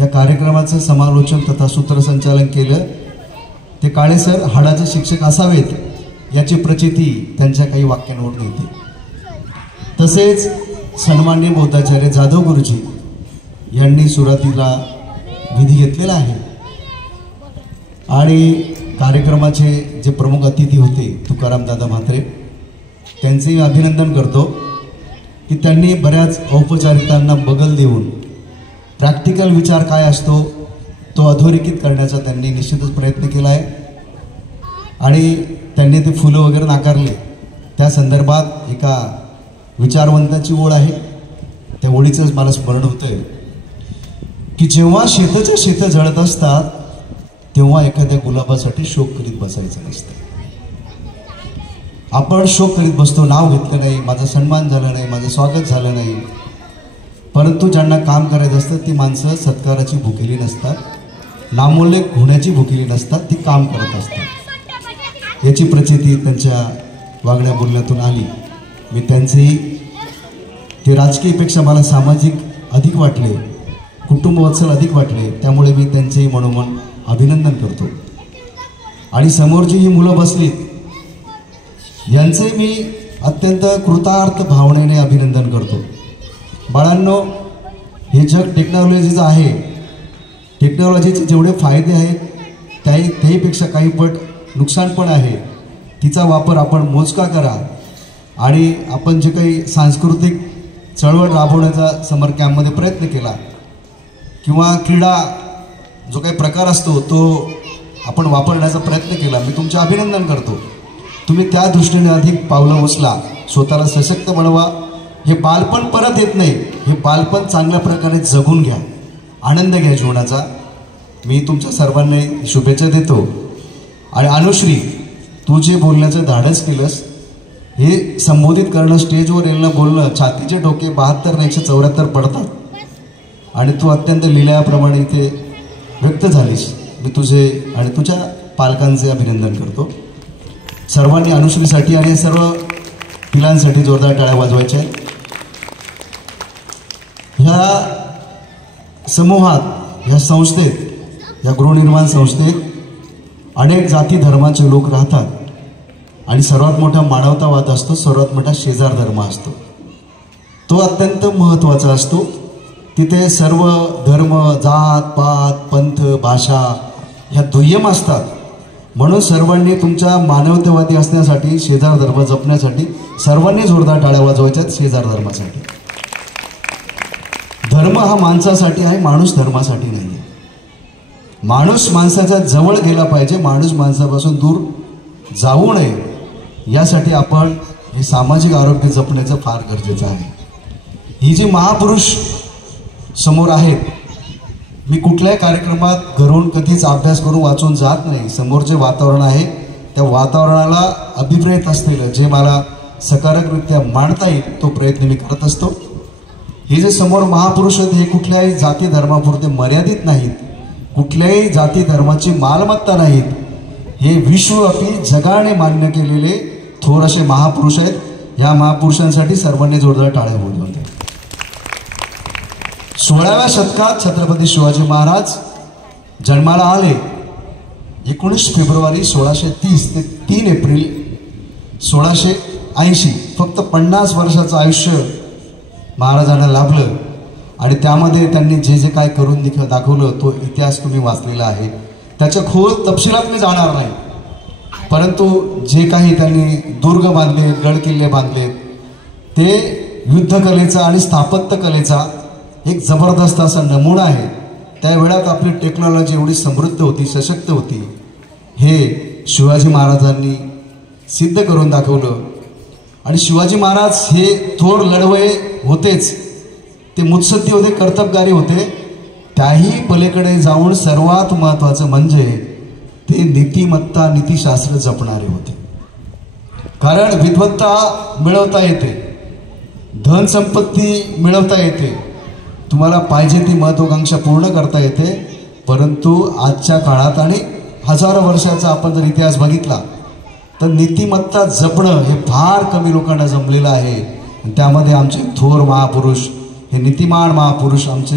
या कार्यक्रमाचं समालोचन तथा सूत्रसंचालन केलं, ते काळे सर हाडाचे शिक्षक असावेत याची प्रचिती त्यांच्या काही वाक्यांवरून येते. तसेच सन्माननीय बौद्धाचार्य जाधव गुरुजी यांनी सुरुवातीला विधी घेतलेला आहे. आणि कार्यक्रमाचे जे प्रमुख अतिथी होते तुकाराम दादा म्हात्रे, त्यांचे अभिनंदन करतो की त्यांनी बऱ्याच औपचारिकतांना बगल देऊन प्रॅक्टिकल विचार काय असतो तो अधोरेखित करण्याचा त्यांनी निश्चितच प्रयत्न केला आहे. आणि त्यांनी ते फुलं वगैरे नाकारले. त्या संदर्भात एका विचारवंताची ओळ आहे, त्या ओळीचंच मला स्मरण होतंय की जेव्हा शेताच्या शेतं जळत असतात तेव्हा एखाद्या गुलाबासाठी शोक करीत बसायचं नसतं. आपण शोक करीत बसतो, नाव घेतलं नाही, माझा सन्मान झाला नाही, माझं स्वागत झालं नाही. परंतु ज्यांना काम करायचं असतं ती माणसं सत्काराची भुकेली नसतात, नामोल्लेख होण्याची भुकेली नसतात, ती काम करत असतात. याची प्रचिती त्यांच्या वागण्या बोलण्यातून आली. मी त्यांचेही ते राजकीयपेक्षा मला सामाजिक अधिक वाटले, कुटुंबवत्सल अधिक वाटले, त्यामुळे मी त्यांचेही मनोमन अभिनंदन करतो. आणि समोर जी ही मुलं बसलीत यांचे मी अत्यंत कृतार्थ भावनेने अभिनंदन करतो. बाळांनो, हे जग टेक्नॉलॉजीचं आहे. टेक्नॉलॉजीचे जेवढे फायदे आहेत त्याहीपेक्षा काही पट नुकसान पण आहे. तिचा वापर आपण मोजका करा आणि आपण जे काही सांस्कृतिक चळवळ राबवण्याचा समर कॅम्पमध्ये प्रयत्न केला किंवा क्रीडा जो काही प्रकार असतो तो आपण वापरण्याचा प्रयत्न केला, मी तुमचे अभिनंदन करतो. तुम्ही त्या दृष्टीने अधिक पावलं उचला, स्वतःला सशक्त बनवा. हे बालपण परत येत नाही, हे बालपण चांगल्या प्रकारे जगून घ्या, आनंद घ्या जीवनाचा. मी तुमच्या सर्वांना शुभेच्छा देतो. आणि अनुश्री, तू जे बोलण्याचं धाडस केलंस, हे संबोधित करणं, स्टेजवर येणं, बोलणं, छातीचे ठोके 72 ने 174 पडतात आणि तू अत्यंत लिलायाप्रमाणे इथे व्यक्त झालीस. मी तुझे आणि तुझ्या पालकांचे अभिनंदन करतो. सर्वांनी अनुश्रीसाठी आणि सर्व पिलांसाठी जोरदार टाळ्या वाजवायच्या. ह्या समूहात, ह्या संस्थेत, या गृहनिर्माण संस्थेत अनेक जाती धर्माचे लोक राहतात आणि सर्वात मोठा मानवतावाद असतो, सर्वात मोठा शेजार धर्म असतो. तो अत्यंत महत्त्वाचा असतो. तिथे सर्व धर्म, जात पात, पंथ, भाषा ह्या दुय्यम असतात. म्हणून सर्वांनी तुमच्या मानवतावादी असण्यासाठी, शेजार धर्म जपण्यासाठी सर्वांनी जोरदार टाळ्या वाजवायच्या शेजार धर्मासाठी. धर्म हा माणसासाठी आहे, माणूस धर्मासाठी नाही आहे. माणूस माणसाच्या जवळ गेला पाहिजे, माणूस माणसापासून दूर जाऊ नये, यासाठी आपण हे सामाजिक आरोग्य जपण्याचं फार गरजेचं आहे. ही जी महापुरुष समोर आहेत, मी कुठल्याही कार्यक्रमात घरून कधीच अभ्यास करून वाचून जात नाही. समोर जे वातावरण आहे त्या वातावरणाला अभिप्रेत असलेलं जे मला सकारात्मकरित्या मांडता येईल तो प्रयत्न मी करत असतो. हे जे समोर महापुरुष आहेत हे कुठल्याही जाती धर्मापुरते मर्यादित नाहीत, कुठल्याही जाती धर्माची मालमत्ता नाहीत. हे विश्वव्यापी जगाने मान्य केलेले थोर असे महापुरुष आहेत. ह्या महापुरुषांसाठी सर्वांनी जोरदार टाळ्या वाजवल्या. 16व्या शतकात छत्रपती शिवाजी महाराज जन्माला आले. 19 फेब्रुवारी 1630 ते 3 एप्रिल 1680. फक्त 50 वर्षाचं आयुष्य महाराजांना लाभलं आणि त्यामध्ये त्यांनी जे जे काय करून दाखवलं तो इतिहास तुम्ही वाचलेला आहे. त्याच्या खोल तपशिलात मी जाणार नाही, परंतु जे काही त्यांनी दुर्ग बांधले, गड किल्ले बांधले, ते युद्धकलेचा आणि स्थापत्य कलेचा एक जबरदस्त असा नमुना आहे. त्या वेळात आपली टेक्नॉलॉजी एवढी समृद्ध होती, सशक्त होती, हे शिवाजी महाराजांनी सिद्ध करून दाखवलं. आणि शिवाजी महाराज हे थोर लढवये होतेच, ते मुत्सद्दी होते, कर्तबगारी होते. त्याही पलीकडे जाऊन सर्वात महत्त्वाचं म्हणजे ते नीतिमत्ता, नीतिशास्त्र जपणारे होते. कारण विद्वत्ता मिळवता येते, धनसंपत्ती मिळवता येते, तुम्हाला पाहिजे ती महत्त्वाकांक्षा पूर्ण करता येते, परंतु आजच्या काळात आणि हजारो वर्षाचा आपण जर इतिहास बघितला तर नीतिमत्ता जपणं हे फार कमी लोकांना जमलेलं आहे. त्यामध्ये आमचे थोर महापुरुष, हे नीतिमान महापुरुष आमचे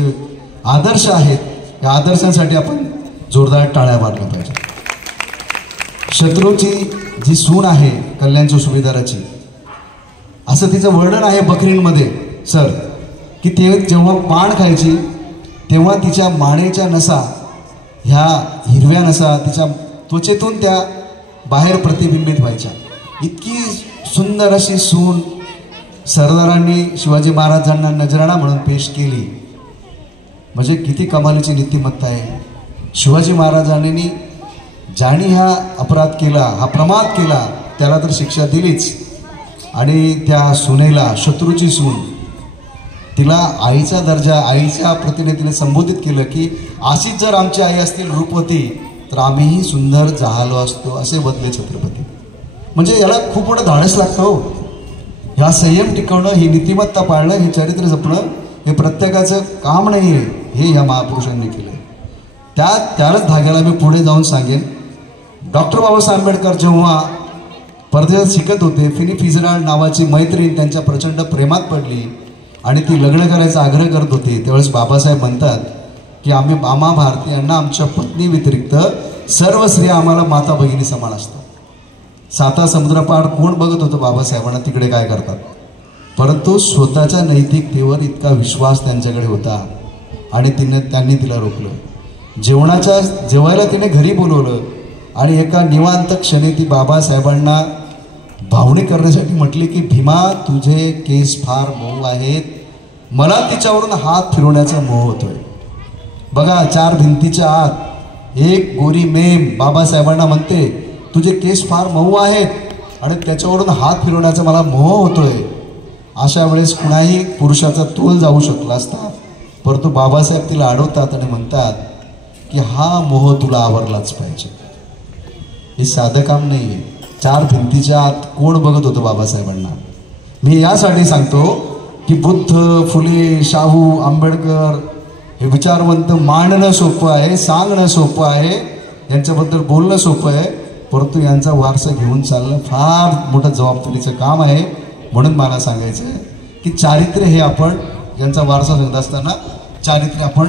आदर्श आहेत. या आदर्शांसाठी आपण जोरदार टाळ्या वाजल्या पाहिजे. शत्रूची जी सून आहे कल्याणच्या सुभेदाराची, असं तिचं वर्णन आहे बकरींमध्ये सर, की ते जेव्हा पान खायची तेव्हा तिच्या मानेच्या नसा, ह्या हिरव्या नसा तिच्या त्वचेतून त्या बाहेर प्रतिबिंबित व्हायच्या. इतकी सुंदर अशी सून सरदारांनी शिवाजी महाराजांना नजराणा म्हणून पेश केली. म्हणजे किती कमालीची नीतिमत्ता आहे. शिवाजी महाराजांनी ज्याने हा अपराध केला, हा प्रमाद केला, त्याला तर शिक्षा दिलीच. आणि त्या सुनेला, शत्रूची सून, तिला आईचा दर्जा, आईच्या प्रतीने तिने संबोधित केलं की अशीच जर आमची आई असतील रूपवती तर आम्हीही सुंदर जाहलो असतो, असे बदले छत्रपती. म्हणजे याला खूप मोठं धाडस लागतं हो. ह्या संयम टिकवणं, ही नीतिमत्ता पाळणं, हे चरित्र जपणं हे प्रत्येकाचं काम नाही आहे, हे ह्या महापुरुषांनी केलं. त्याच धाग्याला मी पुढे जाऊन सांगेन. डॉक्टर बाबासाहेब आंबेडकर जेव्हा परदेशात शिकत होते, फिनी फिजराल्ड नावाची मैत्रीण त्यांच्या प्रचंड प्रेमात पडली आणि ती लग्न करायचा आग्रह करत होती. त्यावेळेस बाबासाहेब म्हणतात की आम्हा भारतीयांना आमच्या पत्नी व्यतिरिक्त सर्व स्त्रिया आम्हाला माता भगिनी समान असतात. 7 समुद्रपार कोण बघत होतं बाबासाहेबांना तिकडे काय करतात, परंतु स्वतःच्या नैतिकतेवर इतका विश्वास त्यांच्याकडे होता आणि त्यांनी तिला रोखलं. जेवायला तिने घरी बोलवलं आणि एका निवांत क्षणी ती बाबासाहेबांना भावनिक करण्यासाठी म्हटली की भीमा, तुझे केस फार मऊ आहेत, मला तिच्यावरून हात फिरवण्याचा मोह होतोय. बघा, 4 भिंतीच्या आत एक गोरी मेम बाबासाहेबांना म्हणते तुझे केस फार मऊ आहेत आणि त्याच्यावरून हात फिरवण्याचा मला मोह होतोय. अशा वेळेस कुणाही पुरुषाचा तोल जाऊ शकला असता, परंतु बाबासाहेब तिला अडवतात आणि म्हणतात की हा मोह तुला आवरलाच पाहिजे. हे साधं काम नाही आहे. 4 भिंतीच्या आत कोण बघत होतं बाबासाहेबांना? मी यासाठी सांगतो की बुद्ध, फुले, शाहू, आंबेडकर हे विचारवंत मांडणं सोपं आहे, सांगणं सोपं आहे, यांच्याबद्दल बोलणं सोपं आहे, परंतु यांचा वारसा घेऊन चालणं फार मोठं जबाबदारीचं काम आहे. म्हणून मला सांगायचं आहे की चारित्र्य हे आपण यांचा वारसा सांगत असताना चारित्र्य आपण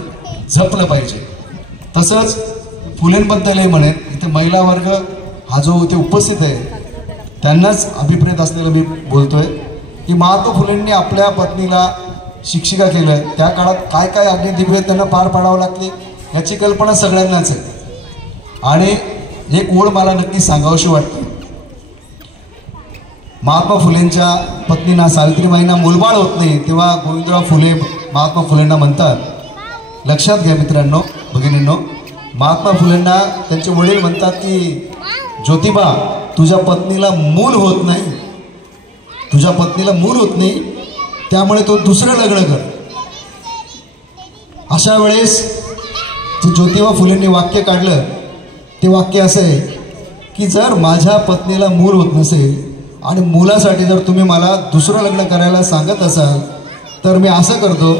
जपलं पाहिजे. तसंच फुलेंबद्दलही म्हणेन, इथे महिला वर्ग हा जो इथे उपस्थित आहे त्यांनाच अभिप्रेत असलेलं मी बोलतोय की महात्मा फुलेंनी आपल्या पत्नीला शिक्षिका केलं. त्या काळात काय काय अग्निदिव्य त्यांना पार पाडावं लागते याची कल्पना सगळ्यांनाच आहे. आणि एक ओळ मला नक्की सांगावीशी वाटते. महात्मा फुलेंच्या पत्नींना सावित्रीबाईंना मुलबाळ होत नाही तेव्हा गोविंदराव फुले महात्मा फुलेंना म्हणतात, लक्षात घ्या मित्रांनो, भगिनींनो, महात्मा फुलेंना त्यांचे वडील म्हणतात की ज्योतिबा, तुझ्या पत्नीला मूल होत नाही, तुझ्या पत्नीला मूल होत नाही, त्यामुळे तो दुसरं लग्न कर. अशा वेळेस जे ज्योतिबा फुलेंनी वाक्य काढलं ते वाक्य असं आहे की जर माझ्या पत्नीला मूल होत नसेल आणि मुलासाठी जर तुम्ही मला दुसरं लग्न करायला सांगत असाल तर मी असं करतो,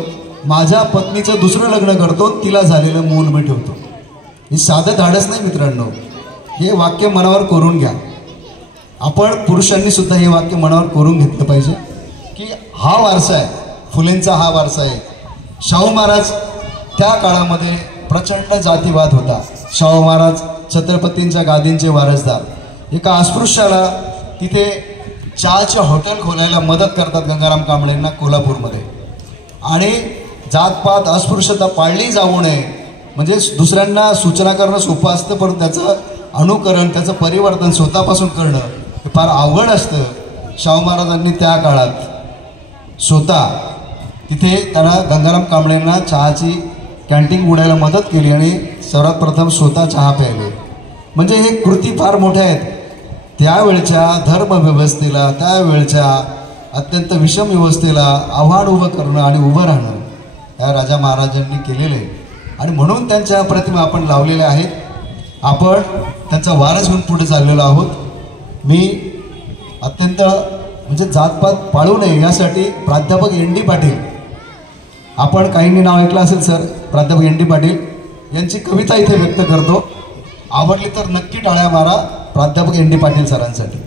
माझ्या पत्नीचं दुसरं लग्न करतो, तिला झालेलं मूल मी ठेवतो. हे साधं धाडस नाही मित्रांनो, हे वाक्य मनावर करून घ्या. आपण पुरुषांनी सुद्धा हे वाक्य मनावर करून घेतलं पाहिजे की हा वारसा आहे, फुलेंचा हा वारसा आहे. शाहू महाराज त्या काळामध्ये प्रचंड जातीवाद होता. शाहू महाराज छत्रपतींच्या गादींचे वारसदार. एका अस्पृश्याला तिथे चहाचे हॉटेल खोलायला मदत करतात गंगाराम कांबळेंना कोल्हापूरमध्ये. आणि जातपात अस्पृश्यता पाळली जाऊ नये म्हणजे दुसऱ्यांना सूचना करणं सोपं असतं, पण त्याचं अनुकरण, त्याचं परिवर्तन स्वतःपासून करणं हे फार अवघड असतं. शाहू महाराजांनी त्या काळात स्वतः तिथे त्यांना गंगाराम कांबळेंना चहाची कॅन्टीन उडायला मदत केली आणि सर्वात प्रथम स्वतः चहा प्यायले. म्हणजे हे कृती फार मोठ्या आहेत. त्यावेळच्या धर्मव्यवस्थेला, त्यावेळच्या अत्यंत विषम व्यवस्थेला आव्हान उभं करणं आणि उभं राहणं या राजा महाराजांनी केलेलं आहे. आणि म्हणून त्यांच्या प्रतिमा आपण लावलेल्या आहेत. आपण त्यांचा वारस घेऊन पुढे चाललेलो आहोत. मी अत्यंत म्हणजे जातपात पाळू नये यासाठी प्राध्यापक एन डी पाटील, आपण काहींनी नाव ऐकलं असेल सर, प्राध्यापक एन डी पाटील यांची कविता इथे व्यक्त करतो. आवडली तर नक्की टाळ्या मारा प्राध्यापक एन डी पाटील सरांसाठी.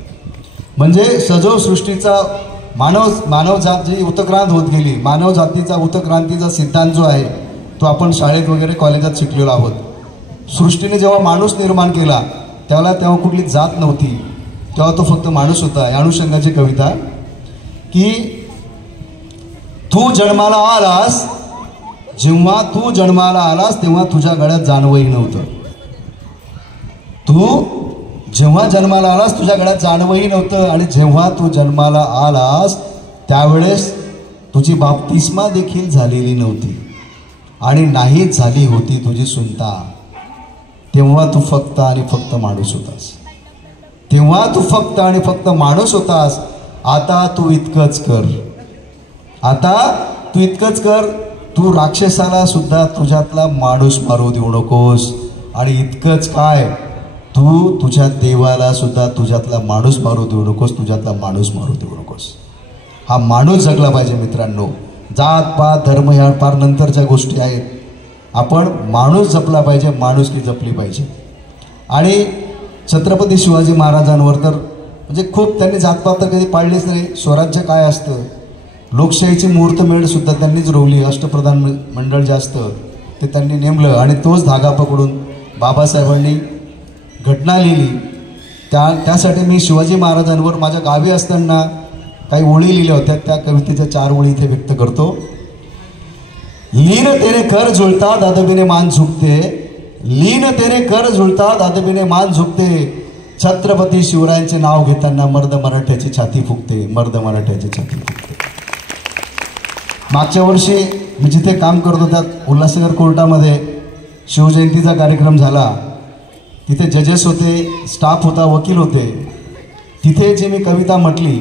म्हणजे सजीव सृष्टीचा मानवजात जी उत्क्रांत होत गेली, मानव जातीचा उत्क्रांतीचा सिद्धांत जो आहे तो आपण शाळेत वगैरे कॉलेजात शिकलेलो आहोत. सृष्टीने जेव्हा माणूस निर्माण केला तेव्हा कुठली जात नव्हती, तेव्हा तो फक्त माणूस होता. या अनुषंगाची कविता की तू जन्माला आलास, जेव्हा तू जन्माला आलास तेव्हा तुझ्या गळ्यात जानवही नव्हतं. तू जेव्हा जन्माला आलास तुझ्या गळ्यात जानवही नव्हतं आणि जेव्हा तू जन्माला आलास त्यावेळेस तुझी बाप्तिस्मा देखील झालेली नव्हती आणि नाहीच झाली होती तुझी सुनता. तेव्हा तू फक्त आणि फक्त माणूस होतास. तेव्हा तू फक्त आणि फक्त माणूस होतास. आता तू इतकंच कर, आता तू इतकंच कर, तू राक्षसाला सुद्धा तुझ्यातला माणूस मारू देऊ नकोस. आणि इतकंच काय, तू तुझ्या देवाला सुद्धा तुझ्यातला माणूस मारू देऊ नकोस, तुझ्यातला माणूस मारू देऊ नकोस. हा माणूस जगला पाहिजे मित्रांनो. जात पात धर्म ह्या फार नंतरच्या गोष्टी आहेत. आपण माणूस जपला पाहिजे, माणुसकी जपली पाहिजे. आणि छत्रपती शिवाजी महाराजांवर तर म्हणजे खूप त्यांनी जातपात तर कधी पाळलीच नाही. स्वराज्य काय असतं, लोकशाहीची मुहूर्तमेढसुद्धा त्यांनीच रोवली. अष्टप्रधान मंडळ जे असतं ते त्यांनी नेमलं आणि तोच धागा पकडून बाबासाहेबांनी घटना लिहिली. त्यासाठी मी शिवाजी महाराजांवर माझ्या गावी असताना काही ओळी लिहिल्या होत्या, त्या कवितेच्या 4 ओळी इथे व्यक्त करतो. लीन तेरे कर जुळतात अदबीने मान झुकते, लीन तेरे कर जुळतात अदबीने मान झुकते, छत्रपती शिवरायांचे नाव घेताना मर्द मराठ्याची छाती फुकते, मर्द मराठ्याची छाती फुकते. मागच्या वर्षी मी जिथे काम करतो त्यात उल्हासनगर कोर्टामध्ये शिवजयंतीचा कार्यक्रम झाला. तिथे जजेस होते, स्टाफ होता, वकील होते. तिथे जी मी कविता म्हटली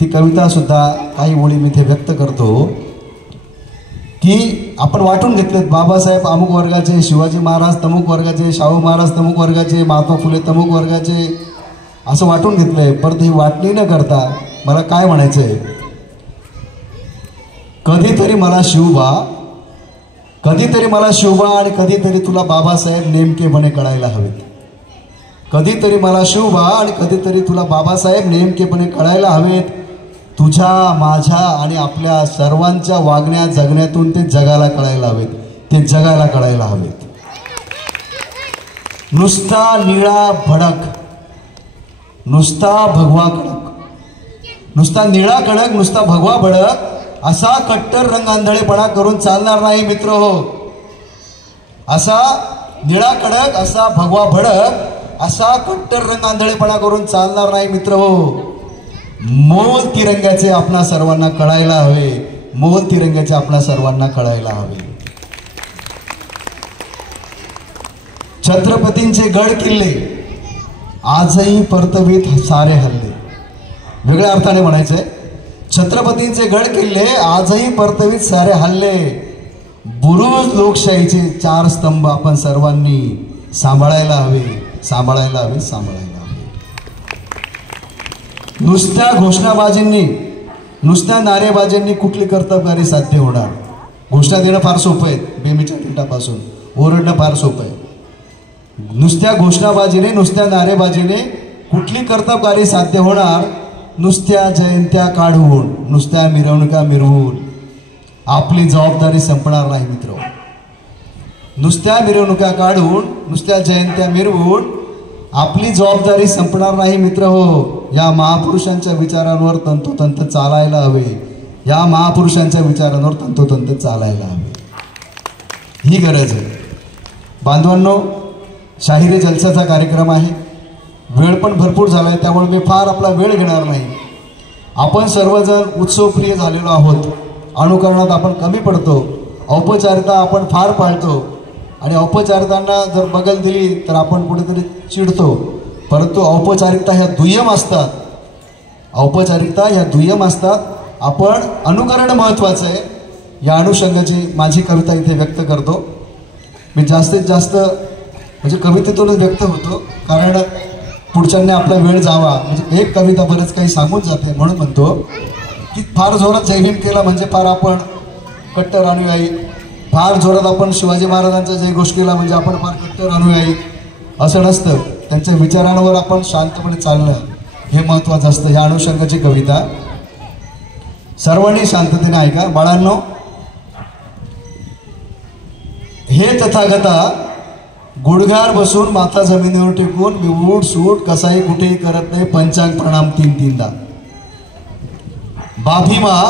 ती कवितासुद्धा काही ओळी मी इथे व्यक्त करतो की आपण वाटून घेतलेत. बाबासाहेब अमुक वर्गाचे, शिवाजी महाराज तमुक वर्गाचे, शाहू महाराज तमुक वर्गाचे, महात्मा फुले तमुक वर्गाचे, असं वाटून घेतलंय. परत ही वाटणी न करता मला काय म्हणायचं आहे, कधीतरी मला शिवबा, कधीतरी मला शिवबा आणि कधीतरी तुला बाबासाहेब नेमकेपणे कळायला हवेत. कधीतरी मला शिवबा आणि कधीतरी तुला बाबासाहेब नेमकेपणे कळायला हवेत. तुझ्या, माझ्या आणि आपल्या सर्वांच्या वागण्या जगण्यातून ते जगाला कळायला हवेत, ते जगाला कळायला हवेत. नुसता निळा भडक, नुसता भगवा कडक, नुसता निळा कडक, नुसता भगवा भडक असा कट्टर रंगांधळेपणा करून चालणार नाही मित्र हो. असा निळा कडक, असा भगवा भडक, असा कट्टर रंगांधळेपणा करून चालणार नाही मित्र हो. मोल तिरंग्याचे आपणा सर्वांना कळायला हवे, मोल तिरंग्याचे आपणा सर्वांना कळायला हवे. छत्रपतींचे गड किल्ले आजही परतवीत सारे हल्ले. वेगळ्या अर्थाने म्हणायचंय, छत्रपतींचे गड किल्ले आजही परतवीत सारे हल्ले. बुरुज लोकशाहीचे 4 स्तंभ आपण सर्वांनी सांभाळायला हवे, सांभाळायला हवे, सांभाळायला हवे. नुसत्या घोषणाबाजींनी, नुसत्या नारेबाजींनी कुठली कर्तबगारी साध्य होणार. घोषणा देणं फार सोपं आहे, बेमीच्या तिटापासून ओरडणं फार सोपं आहे. नुसत्या घोषणाबाजीने, नुसत्या नारेबाजीने कुठली कर्तबगारी साध्य होणार. नुसत्या जयंत्या काढून, नुसत्या मिरवणुका मिरवून आपली जबाबदारी संपणार नाही मित्र. नुसत्या मिरवणुका काढून, नुसत्या जयंत्या मिरवून आपली जबाबदारी संपणार नाही मित्र हो. या महापुरुषांच्या विचारांवर तंतोतंत चालायला हवे, या महापुरुषांच्या विचारांवर तंतोतंत चालायला हवे, ही गरज आहे. बांधवांनो, शाहिरी जलसाचा कार्यक्रम आहे, वेळ पण भरपूर झाला आहे, त्यामुळे मी फार आपला वेळ घेणार नाही. आपण सर्वजण उत्सवप्रिय झालेलो आहोत, अनुकरणात आपण कमी पडतो, औपचारिकता आपण फार पाळतो आणि औपचारिकतांना जर बगल दिली तर आपण कुठेतरी चिडतो. परंतु औपचारिकता ह्या दुय्यम असतात, औपचारिकता ह्या दुय्यम असतात. आपण अनुकरण महत्त्वाचं आहे. या अनुषंगाची माझी कविता इथे व्यक्त करतो. मी जास्तीत जास्त म्हणजे कवितेतूनच व्यक्त होतो, कारण पुढच्यांनी आपला वेळ जावा. म्हणजे एक कविता बरंच काही सांगून जाते, म्हणून म्हणतो की फार जोरात जय भीम केला म्हणजे फार आपण कट्टर अनुयायी, फार जोरात आपण शिवाजी महाराजांचा जयघोष केला म्हणजे आपण फार कट्टर अनुयायी, असं नसतं. त्यांच्या विचारांवर आपण शांतपणे चालणं हे महत्त्वाचं असतं. या अनुषंगाची कविता सर्वांनी शांततेने ऐका बाळांनो. हे तथागता गुडघ्यावर बसून माथा जमिनीवर टेकून मी उठ सूट कसाही कुठेही करत नाही, पंचांग प्रणाम 3-3दा. बाभीमा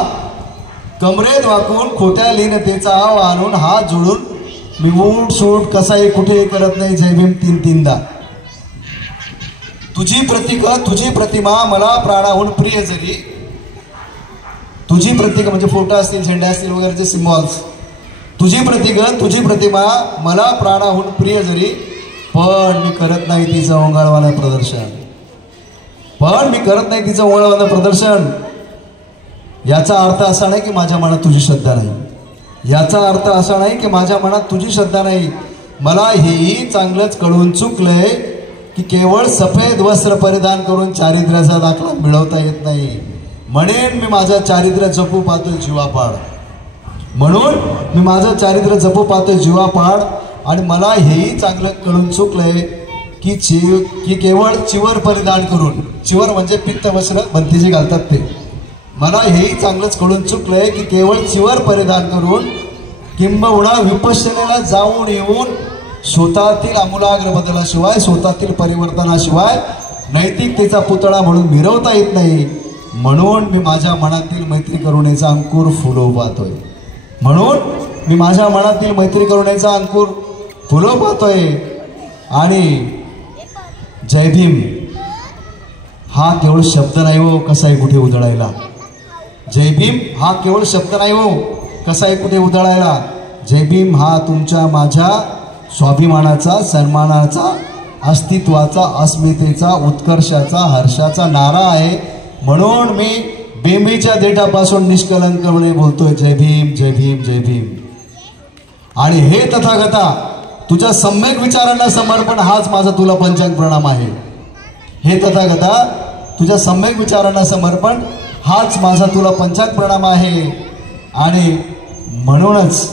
कमरेत वाकून खोट्या लीनतेचा आव आणून हात जोडून मी उठ सूट कसाही कुठेही करत नाही, जय भीम 3-3दा. तुझी प्रतीक, तुझी प्रतिमा मला प्राणाहून प्रिय जरी. तुझी प्रतीक म्हणजे फोटो असतील, झेंडा असतील वगैरेचे सिम्बॉल्स. तुझी प्रतीक, तुझी प्रतिमा मला प्राणाहून प्रिय जरी, पण मी करत नाही तिचं ओंगाळवानं प्रदर्शन, पण मी करत नाही तिचं ओंगाळवानं प्रदर्शन. याचा अर्थ असा नाही की माझ्या मनात तुझी श्रद्धा नाही, याचा अर्थ असा नाही की माझ्या मनात तुझी श्रद्धा नाही. मला हेही चांगलंच कळून चुकलंय की केवळ सफेद वस्त्र परिधान करून चारित्र्याचा दाखला मिळवता येत नाही. म्हणेन मी माझं चारित्र्य जपू पाहतोय जीवापाड, म्हणून मी माझं चारित्र्य जपू पाहतोय जीवापाड. आणि मला हेही चांगलं कळून चुकलंय की केवळ चिवर परिधान करून, चिवर म्हणजे पित्त वस्त्र बंतीजी घालतात ते, मला हेही चांगलंच कळून चुकलंय की केवळ चिवर परिधान करून किंबहुना विपश्यनेला जाऊन येऊन स्वतःतील आमूलाग्र बदलाशिवाय, स्वतःतील परिवर्तनाशिवाय नैतिकतेचा पुतळा म्हणून मिरवता येत नाही. म्हणून मी माझ्या मनातील मैत्री करुणेचा अंकुर फुलो पाहतोय. म्हणून मी माझ्या मनातील मैत्री करुणेचा अंकुर फुलो पाहतोय. आणि जय भीम हा केवळ शब्द नाही हो, कसा आहे कुठे उधळायला. जय भीम हा केवळ शब्द नाही हो, कसा आहे कुठे उधळायला. जय भीम हा तुमच्या माझ्या स्वाभिमानाचा, सन्मानाचा, अस्तित्वाचा, अस्मितेचा, उत्कर्षाचा, हर्षाचा नारा आहे. म्हणून मी बेंबीच्या देठापासून निष्कलंकपणे बोलतोय जय भीम, जय भीम, जय भीम. आणि हे तथागता तुझ्या सम्यक विचारांना समर्पण हाच माझा तुला पंचांग प्रणाम आहे. हे तथागता तुझ्या सम्यक विचारांना समर्पण हाच माझा तुला पंचांग प्रणाम आहे. आणि म्हणूनच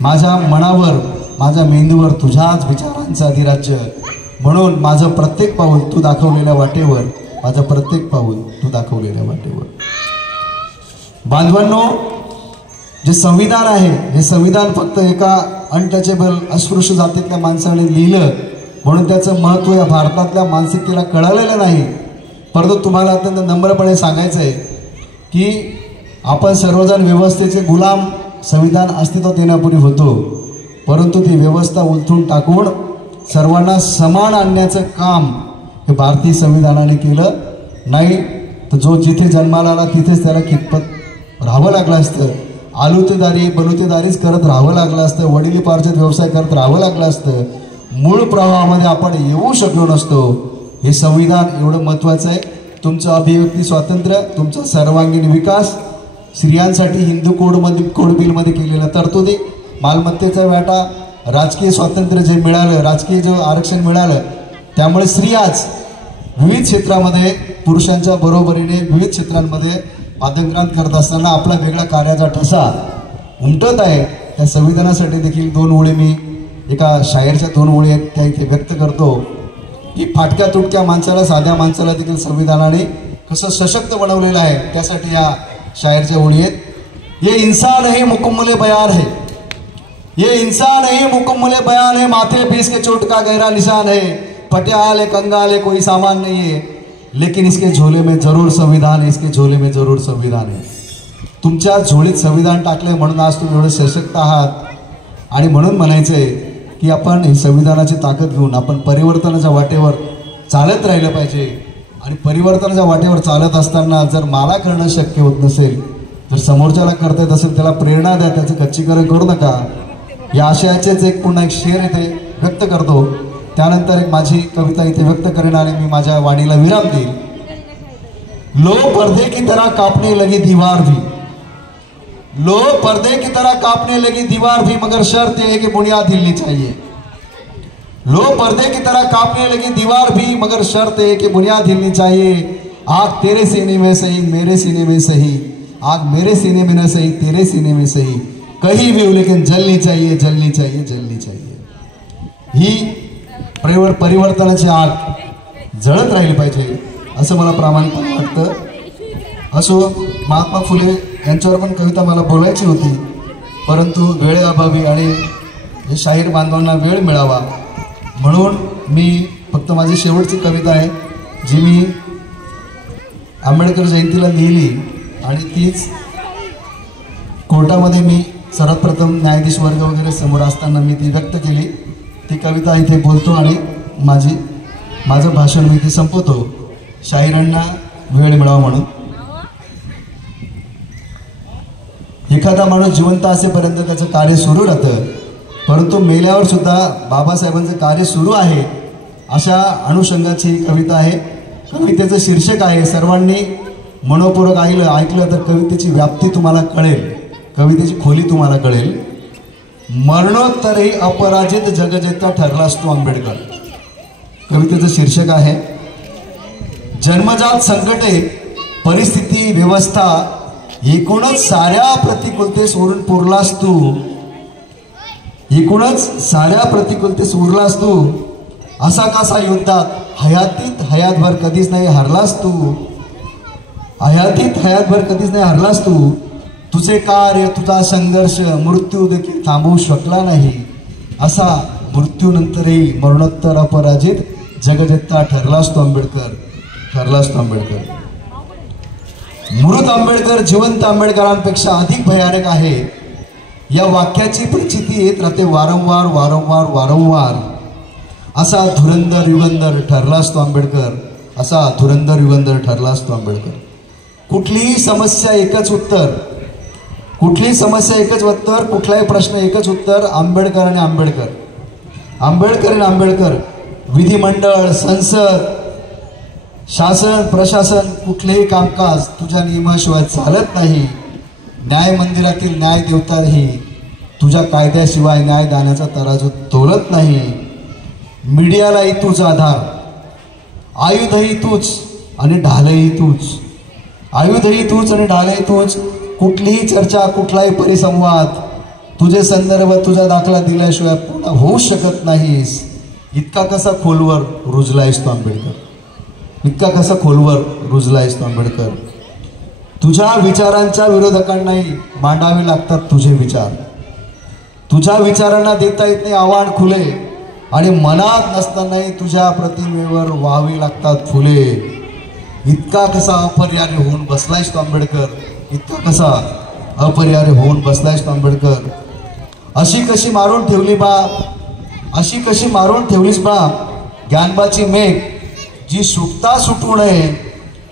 माझ्या मनावर, माझ्या मेंदूवर तुझ्याच विचारांचं अधिराज्य. म्हणून माझं प्रत्येक पाऊल तू दाखवलेल्या वाटेवर, माझं प्रत्येक पाऊल तू दाखवलेल्या वाटेवर. बांधवांनो, जे संविधान आहे हे संविधान फक्त एका अनटचेबल अस्पृश्य जातीतल्या माणसाने लिहिलं म्हणून त्याचं महत्त्व या भारतातल्या मानसिकतेला कळालेलं नाही. परंतु तुम्हाला अत्यंत नम्रपणे सांगायचं आहे की आपण सर्वजण व्यवस्थेचे गुलाम संविधान अस्तित्वात येण्यापूर्वी होतो. परंतु ती व्यवस्था उलथून टाकून सर्वांना समान आणण्याचं काम हे भारतीय संविधानाने केलं नाही. तर जो जिथे जन्माला आला तिथेच त्याला कितपत राहावं लागलं असतं. आलुतेदारी बलुतेदारीच करत राहावं लागलं असतं. वडिलोपार्जित व्यवसाय करत राहावं लागलं असतं. मूळ प्रवाहामध्ये आपण येऊ शकलो नसतो. हे संविधान एवढं महत्त्वाचं आहे. तुमचं अभिव्यक्ती स्वातंत्र्य, तुमचा सर्वांगीण विकास, स्त्रियांसाठी हिंदू कोड बिलमध्ये केलेल्या तरतुदी, मालमत्तेचा वाटा, राजकीय स्वातंत्र्य जे मिळालं, राजकीय जे आरक्षण मिळालं, त्यामुळे स्त्रियाच विविध क्षेत्रामध्ये पुरुषांच्या बरोबरीने विविध क्षेत्रांमध्ये पादक्रांत करत असताना आपला वेगळा कार्याचा ठसा उमटत आहे. त्या संविधानासाठी देखील 2 ओळी मी एका शायरच्या 2 ओळी आहेत त्या इथे व्यक्त करतो की फाटक्या तुटक्या माणसाला, साध्या माणसाला देखील संविधानाने कसं सशक्त बनवलेलं आहे. त्यासाठी या शायरच्या ओळी आहेत. ये इंसान है मुकम्मल बयान है, ये इंसान है मुकम्मल बयान है, माथे पे इसके चोट का गहरा निशान है, पटियाल है कंगाल है कोई सामान नहीं है, लेकिन इसके झोले में जरूर संविधान है, इसके झोले में जरूर संविधान है. तुमच्या झोळीत संविधान टाकले म्हणून आज तुम्ही एवढे सशक्त आहात. आणि म्हणून म्हणायचं आहे की आपण ही संविधानाची ताकद घेऊन आपण परिवर्तनाच्या वाटेवर चालत राहिलं पाहिजे. आणि परिवर्तनाच्या वाटेवर चालत असताना जर मला करणं शक्य होत नसेल, जर समोरच्याला करता येत असेल त्याला प्रेरणा द्या, त्याचं खच्चीकरण करू नका. या आशयाचेच एक पुन्हा एक शेर इथे व्यक्त करतो. त्यानंतर एक माझी कविता इथे व्यक्त करेन आणि मी माझ्या वाणीला विराम देईल. लो पर्दे की तरह कांपने लगी दीवार भी, लो पर्दे की तरह कांपने लगी दीवार भी, मगर शर्त है कि बुनियाद हिलनी चाहिए. लो पर्दे की तरह कांपने लगी दीवार भी, मगर शर्त है कि बुनियाद हिलनी चाहिए. आग तेरे सीने में सही, मेरे सीने में सही, आग मेरे सीने में न सही, तेरे सीने में सही, कहीं भी हो लेकिन जलनी चाहिए, जलनी चाहिए, जलनी चाहिए. ही परिवर्तनाची आग जळत राहिली पाहिजे असं मला प्रामाणिकपणे वाटतं. असो, महात्मा फुले यांच्यावर पण कविता मला बोलायची होती, परंतु वेळेअभावी आणि हे शाहीर बांधवांना वेळ मिळावा म्हणून मी फक्त माझी शेवटची कविता आहे जी मी आंबेडकर जयंतीला लिहिली आणि तीच कोर्टामध्ये मी सर्वात प्रथम न्यायाधीश वर्ग वगैरे समोर असताना मी ती व्यक्त केली. ती कविता इथे बोलतो आणि माझं भाषण मी इथे संपवतो शाहिरांना वेळ मिळावा म्हणून. एखादा माणूस जिवंत असेपर्यंत त्याचं कार्य सुरू राहतं, परंतु मेल्यावर सुद्धा बाबासाहेबांचं कार्य सुरू आहे अशा अनुषंगाची कविता आहे. कवितेचं शीर्षक आहे, सर्वांनी मनोपूर्वक ऐकलं तर कवितेची व्याप्ती तुम्हाला कळेल, कवितेची खोली तुम्हाला कळेल. मरणोत्तरही अपराजित जगजेता ठरलास तू आंबेडकर. कवितेचं शीर्षक आहे. जन्मजात संकटे, परिस्थिती, व्यवस्था, एकूणच साऱ्या प्रतिकूलतेस उरून पुरलास तू, एकूणच साऱ्या प्रतिकूलतेस उरलास तू. असा कसा युद्धात हयातीत हयातभर कधीच नाही हरलास तू, हयातीत हयातभर कधीच नाही हरलास तू. तुझे कार्य, तुझा संघर्ष मृत्यू देखील थांबवू शकला नाही. असा मृत्यूनंतरही मरणोत्तर अपराजित जगजेता ठरलास तो आंबेडकर, ठरलास तो आंबेडकर. मृत आंबेडकर जिवंत आंबेडकरांपेक्षा अधिक भयानक आहे, या वाक्याची प्रचिती येत राहते वारंवार वारंवार वारंवार. असा धुरंदर युगंधर ठरलास तो आंबेडकर, असा धुरंदर युगंधर ठरलास तो आंबेडकर. कुठलीही समस्या एकच उत्तर, कुठलीही समस्या एकच उत्तर, कुठलाही प्रश्न एकच उत्तर, आंबेडकर आणि आंबेडकर, आंबेडकर आणि आंबेडकर. विधिमंडळ, संसद, शासन, प्रशासन, कुठलेही कामकाज तुझ्या नियमाशिवाय चालत नाही. न्याय मंदिरातील न्याय देवताही तुझ्या कायद्याशिवाय न्यायदानाचा तराजू तोलत नाही. मीडियालाही तूच आधार, आयुधही तूच आणि ढालही तूच, आयुधही तूच आणि ढालही तूच. कुठलीही चर्चा, कुठलाही परिसंवाद तुझे संदर्भ, तुझा दाखला दिल्याशिवाय पूर्ण होऊ शकत नाहीस. इतका कसा खोलवर रुजलायस तो आंबेडकर, इतका कसा खोलवर रुजलायस तो आंबेडकर. तुझ्या विचारांच्या विरोधकांनाही मांडावे लागतात तुझे विचार, तुझ्या विचारांना देता येत नाही आव्हान खुले, आणि मनात नसतानाही तुझ्या प्रतिमेवर व्हावी लागतात फुले. इतका कसा अपरिहार्य होऊन बसलायस तो आंबेडकर, इतका कसा अपरिहार्य होऊन बसलायस तो आंबेडकर. अशी कशी मारून ठेवली बा, अशी कशी मारून ठेवलीस बा ज्ञानबाची मेघ, जी सुटता सुटू नये,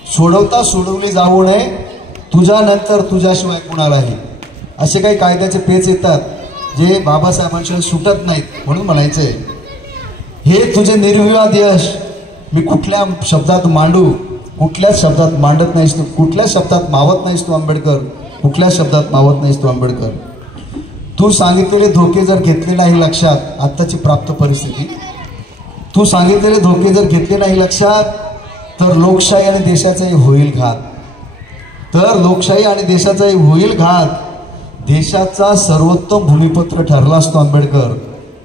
सोडवता सोडवली जाऊ नये, तुझ्यानंतर तुझ्याशिवाय कुणालाही. असे काही कायद्याचे पेच येतात जे बाबासाहेबांशिवाय सुटत नाहीत. म्हणून म्हणायचंय, हे तुझे निर्विवाद यश मी कुठल्या शब्दात मांडू, कुठल्याच शब्दात मांडत नाहीस तू, कुठल्याच शब्दात मावत नाहीस तू आंबेडकर, कुठल्याच शब्दात मावत नाहीस तू आंबेडकर. तू सांगितलेले धोके जर घेतले नाही लक्षात, आत्ताची प्राप्त परिस्थिती, तू सांगितलेले धोके जर घेतले नाही लक्षात, तर लोकशाही आणि देशाचाही होईल घात, तर लोकशाही आणि देशाचाही होईल घात. देशाचा सर्वोत्तम भूमिपुत्र ठरलास तो आंबेडकर,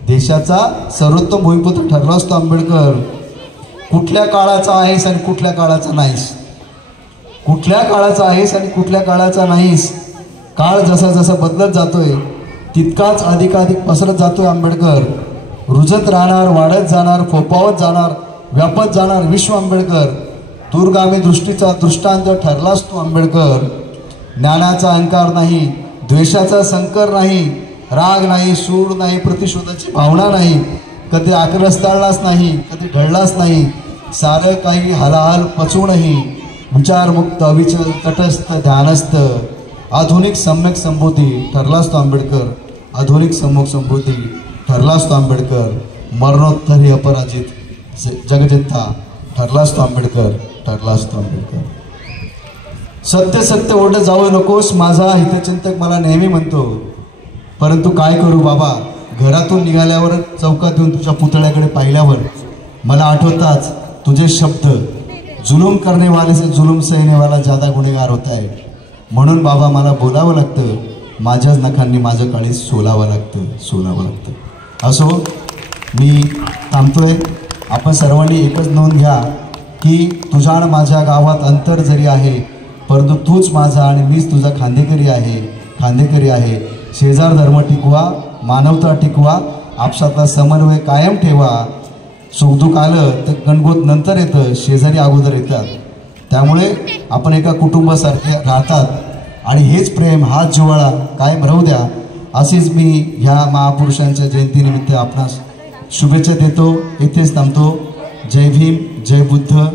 देशाचा सर्वोत्तम भूमिपुत्र ठरलास तो आंबेडकर. कुठल्या काळाचा आहेस आणि कुठल्या काळाचा नाहीस, कुठल्या काळाचा आहेस आणि कुठल्या काळाचा नाहीस. काळ जसा जसा बदलत जातोय तितकाच अधिकाधिक पसरत जातोय आंबेडकर. रुजत राहणार, वाढत जाणार, फोपावत जाणार, व्यापत जाणार विश्व आंबेडकर. दूरगामी दृष्टीचा दृष्टांत ठरलास तू आंबेडकर. ज्ञानाचा अहंकार नाही, द्वेषाचा संकर नाही, राग नाही, सूड नाही, प्रतिशोधाची भावना नाही, कधी आक्रस ताळलाच नाही, कधी ढळलाच नाही. सारं काही हलाहल पचवूनही विचारमुक्त, अविचल, तटस्थ, ध्यानस्थ, आधुनिक सम्यक संबोधी ठरलास तो आंबेडकर. आधुनिक सम्यक संबोधी ठरलास तो आंबेडकर. मरणोत्तरी अपराजित जगजिता ठरलास तो आंबेडकर, ठरलास तो आंबेडकर. सत्य सत्य ओढत जाऊ नकोस माझा हितचिंतक मला नेहमी म्हणतो, परंतु काय करू बाबा, घरातून निघाल्यावर चौकात येऊन तुझ्या पुतळ्याकडे पाहिल्यावर मला आठवताच तुझे शब्द, जुलूम करने वाले से जुलूम सहने वाला ज्यादा गुन्हेगार होता है. म्हणून बाबा मला बोलावं लागतं, माझ्याच नखांनी माझं काळी सोलावं लागतं, सोलावं लागतं. असो, मी थांबतोय. आपण सर्वांनी एकच नोंद घ्या की तुझ्या आणि माझ्या गावात अंतर जरी आहे, परंतु तूच माझा आणि मीच तुझा खांदेकरी आहे, खांदेकरी आहे. शेजार धर्म टिकवा, मानवता टिकवा, आपसातला समन्वय कायम ठेवा. सुखदुःख आलं ते गणगोत नंतर येतं, शेजारी अगोदर येतात. त्यामुळे आपण एका कुटुंबासारखे राहतात आणि हेच प्रेम, हाच जिव्हाळा कायम राहू द्या. अशीच मी ह्या महापुरुषांच्या जयंतीनिमित्त आपणास शुभेच्छा देतो. इथेच थांबतो. जय भीम, जय बुद्ध,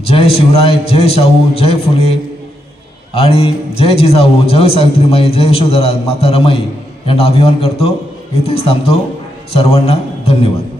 जय शिवराय, जय शाहू, जय फुले आणि जय जिजाऊ, जय सावित्रीमाई, जय यशोधरा, माता रमाई यांना अभिमान करतो. इथेच थांबतो. सर्वांना धन्यवाद.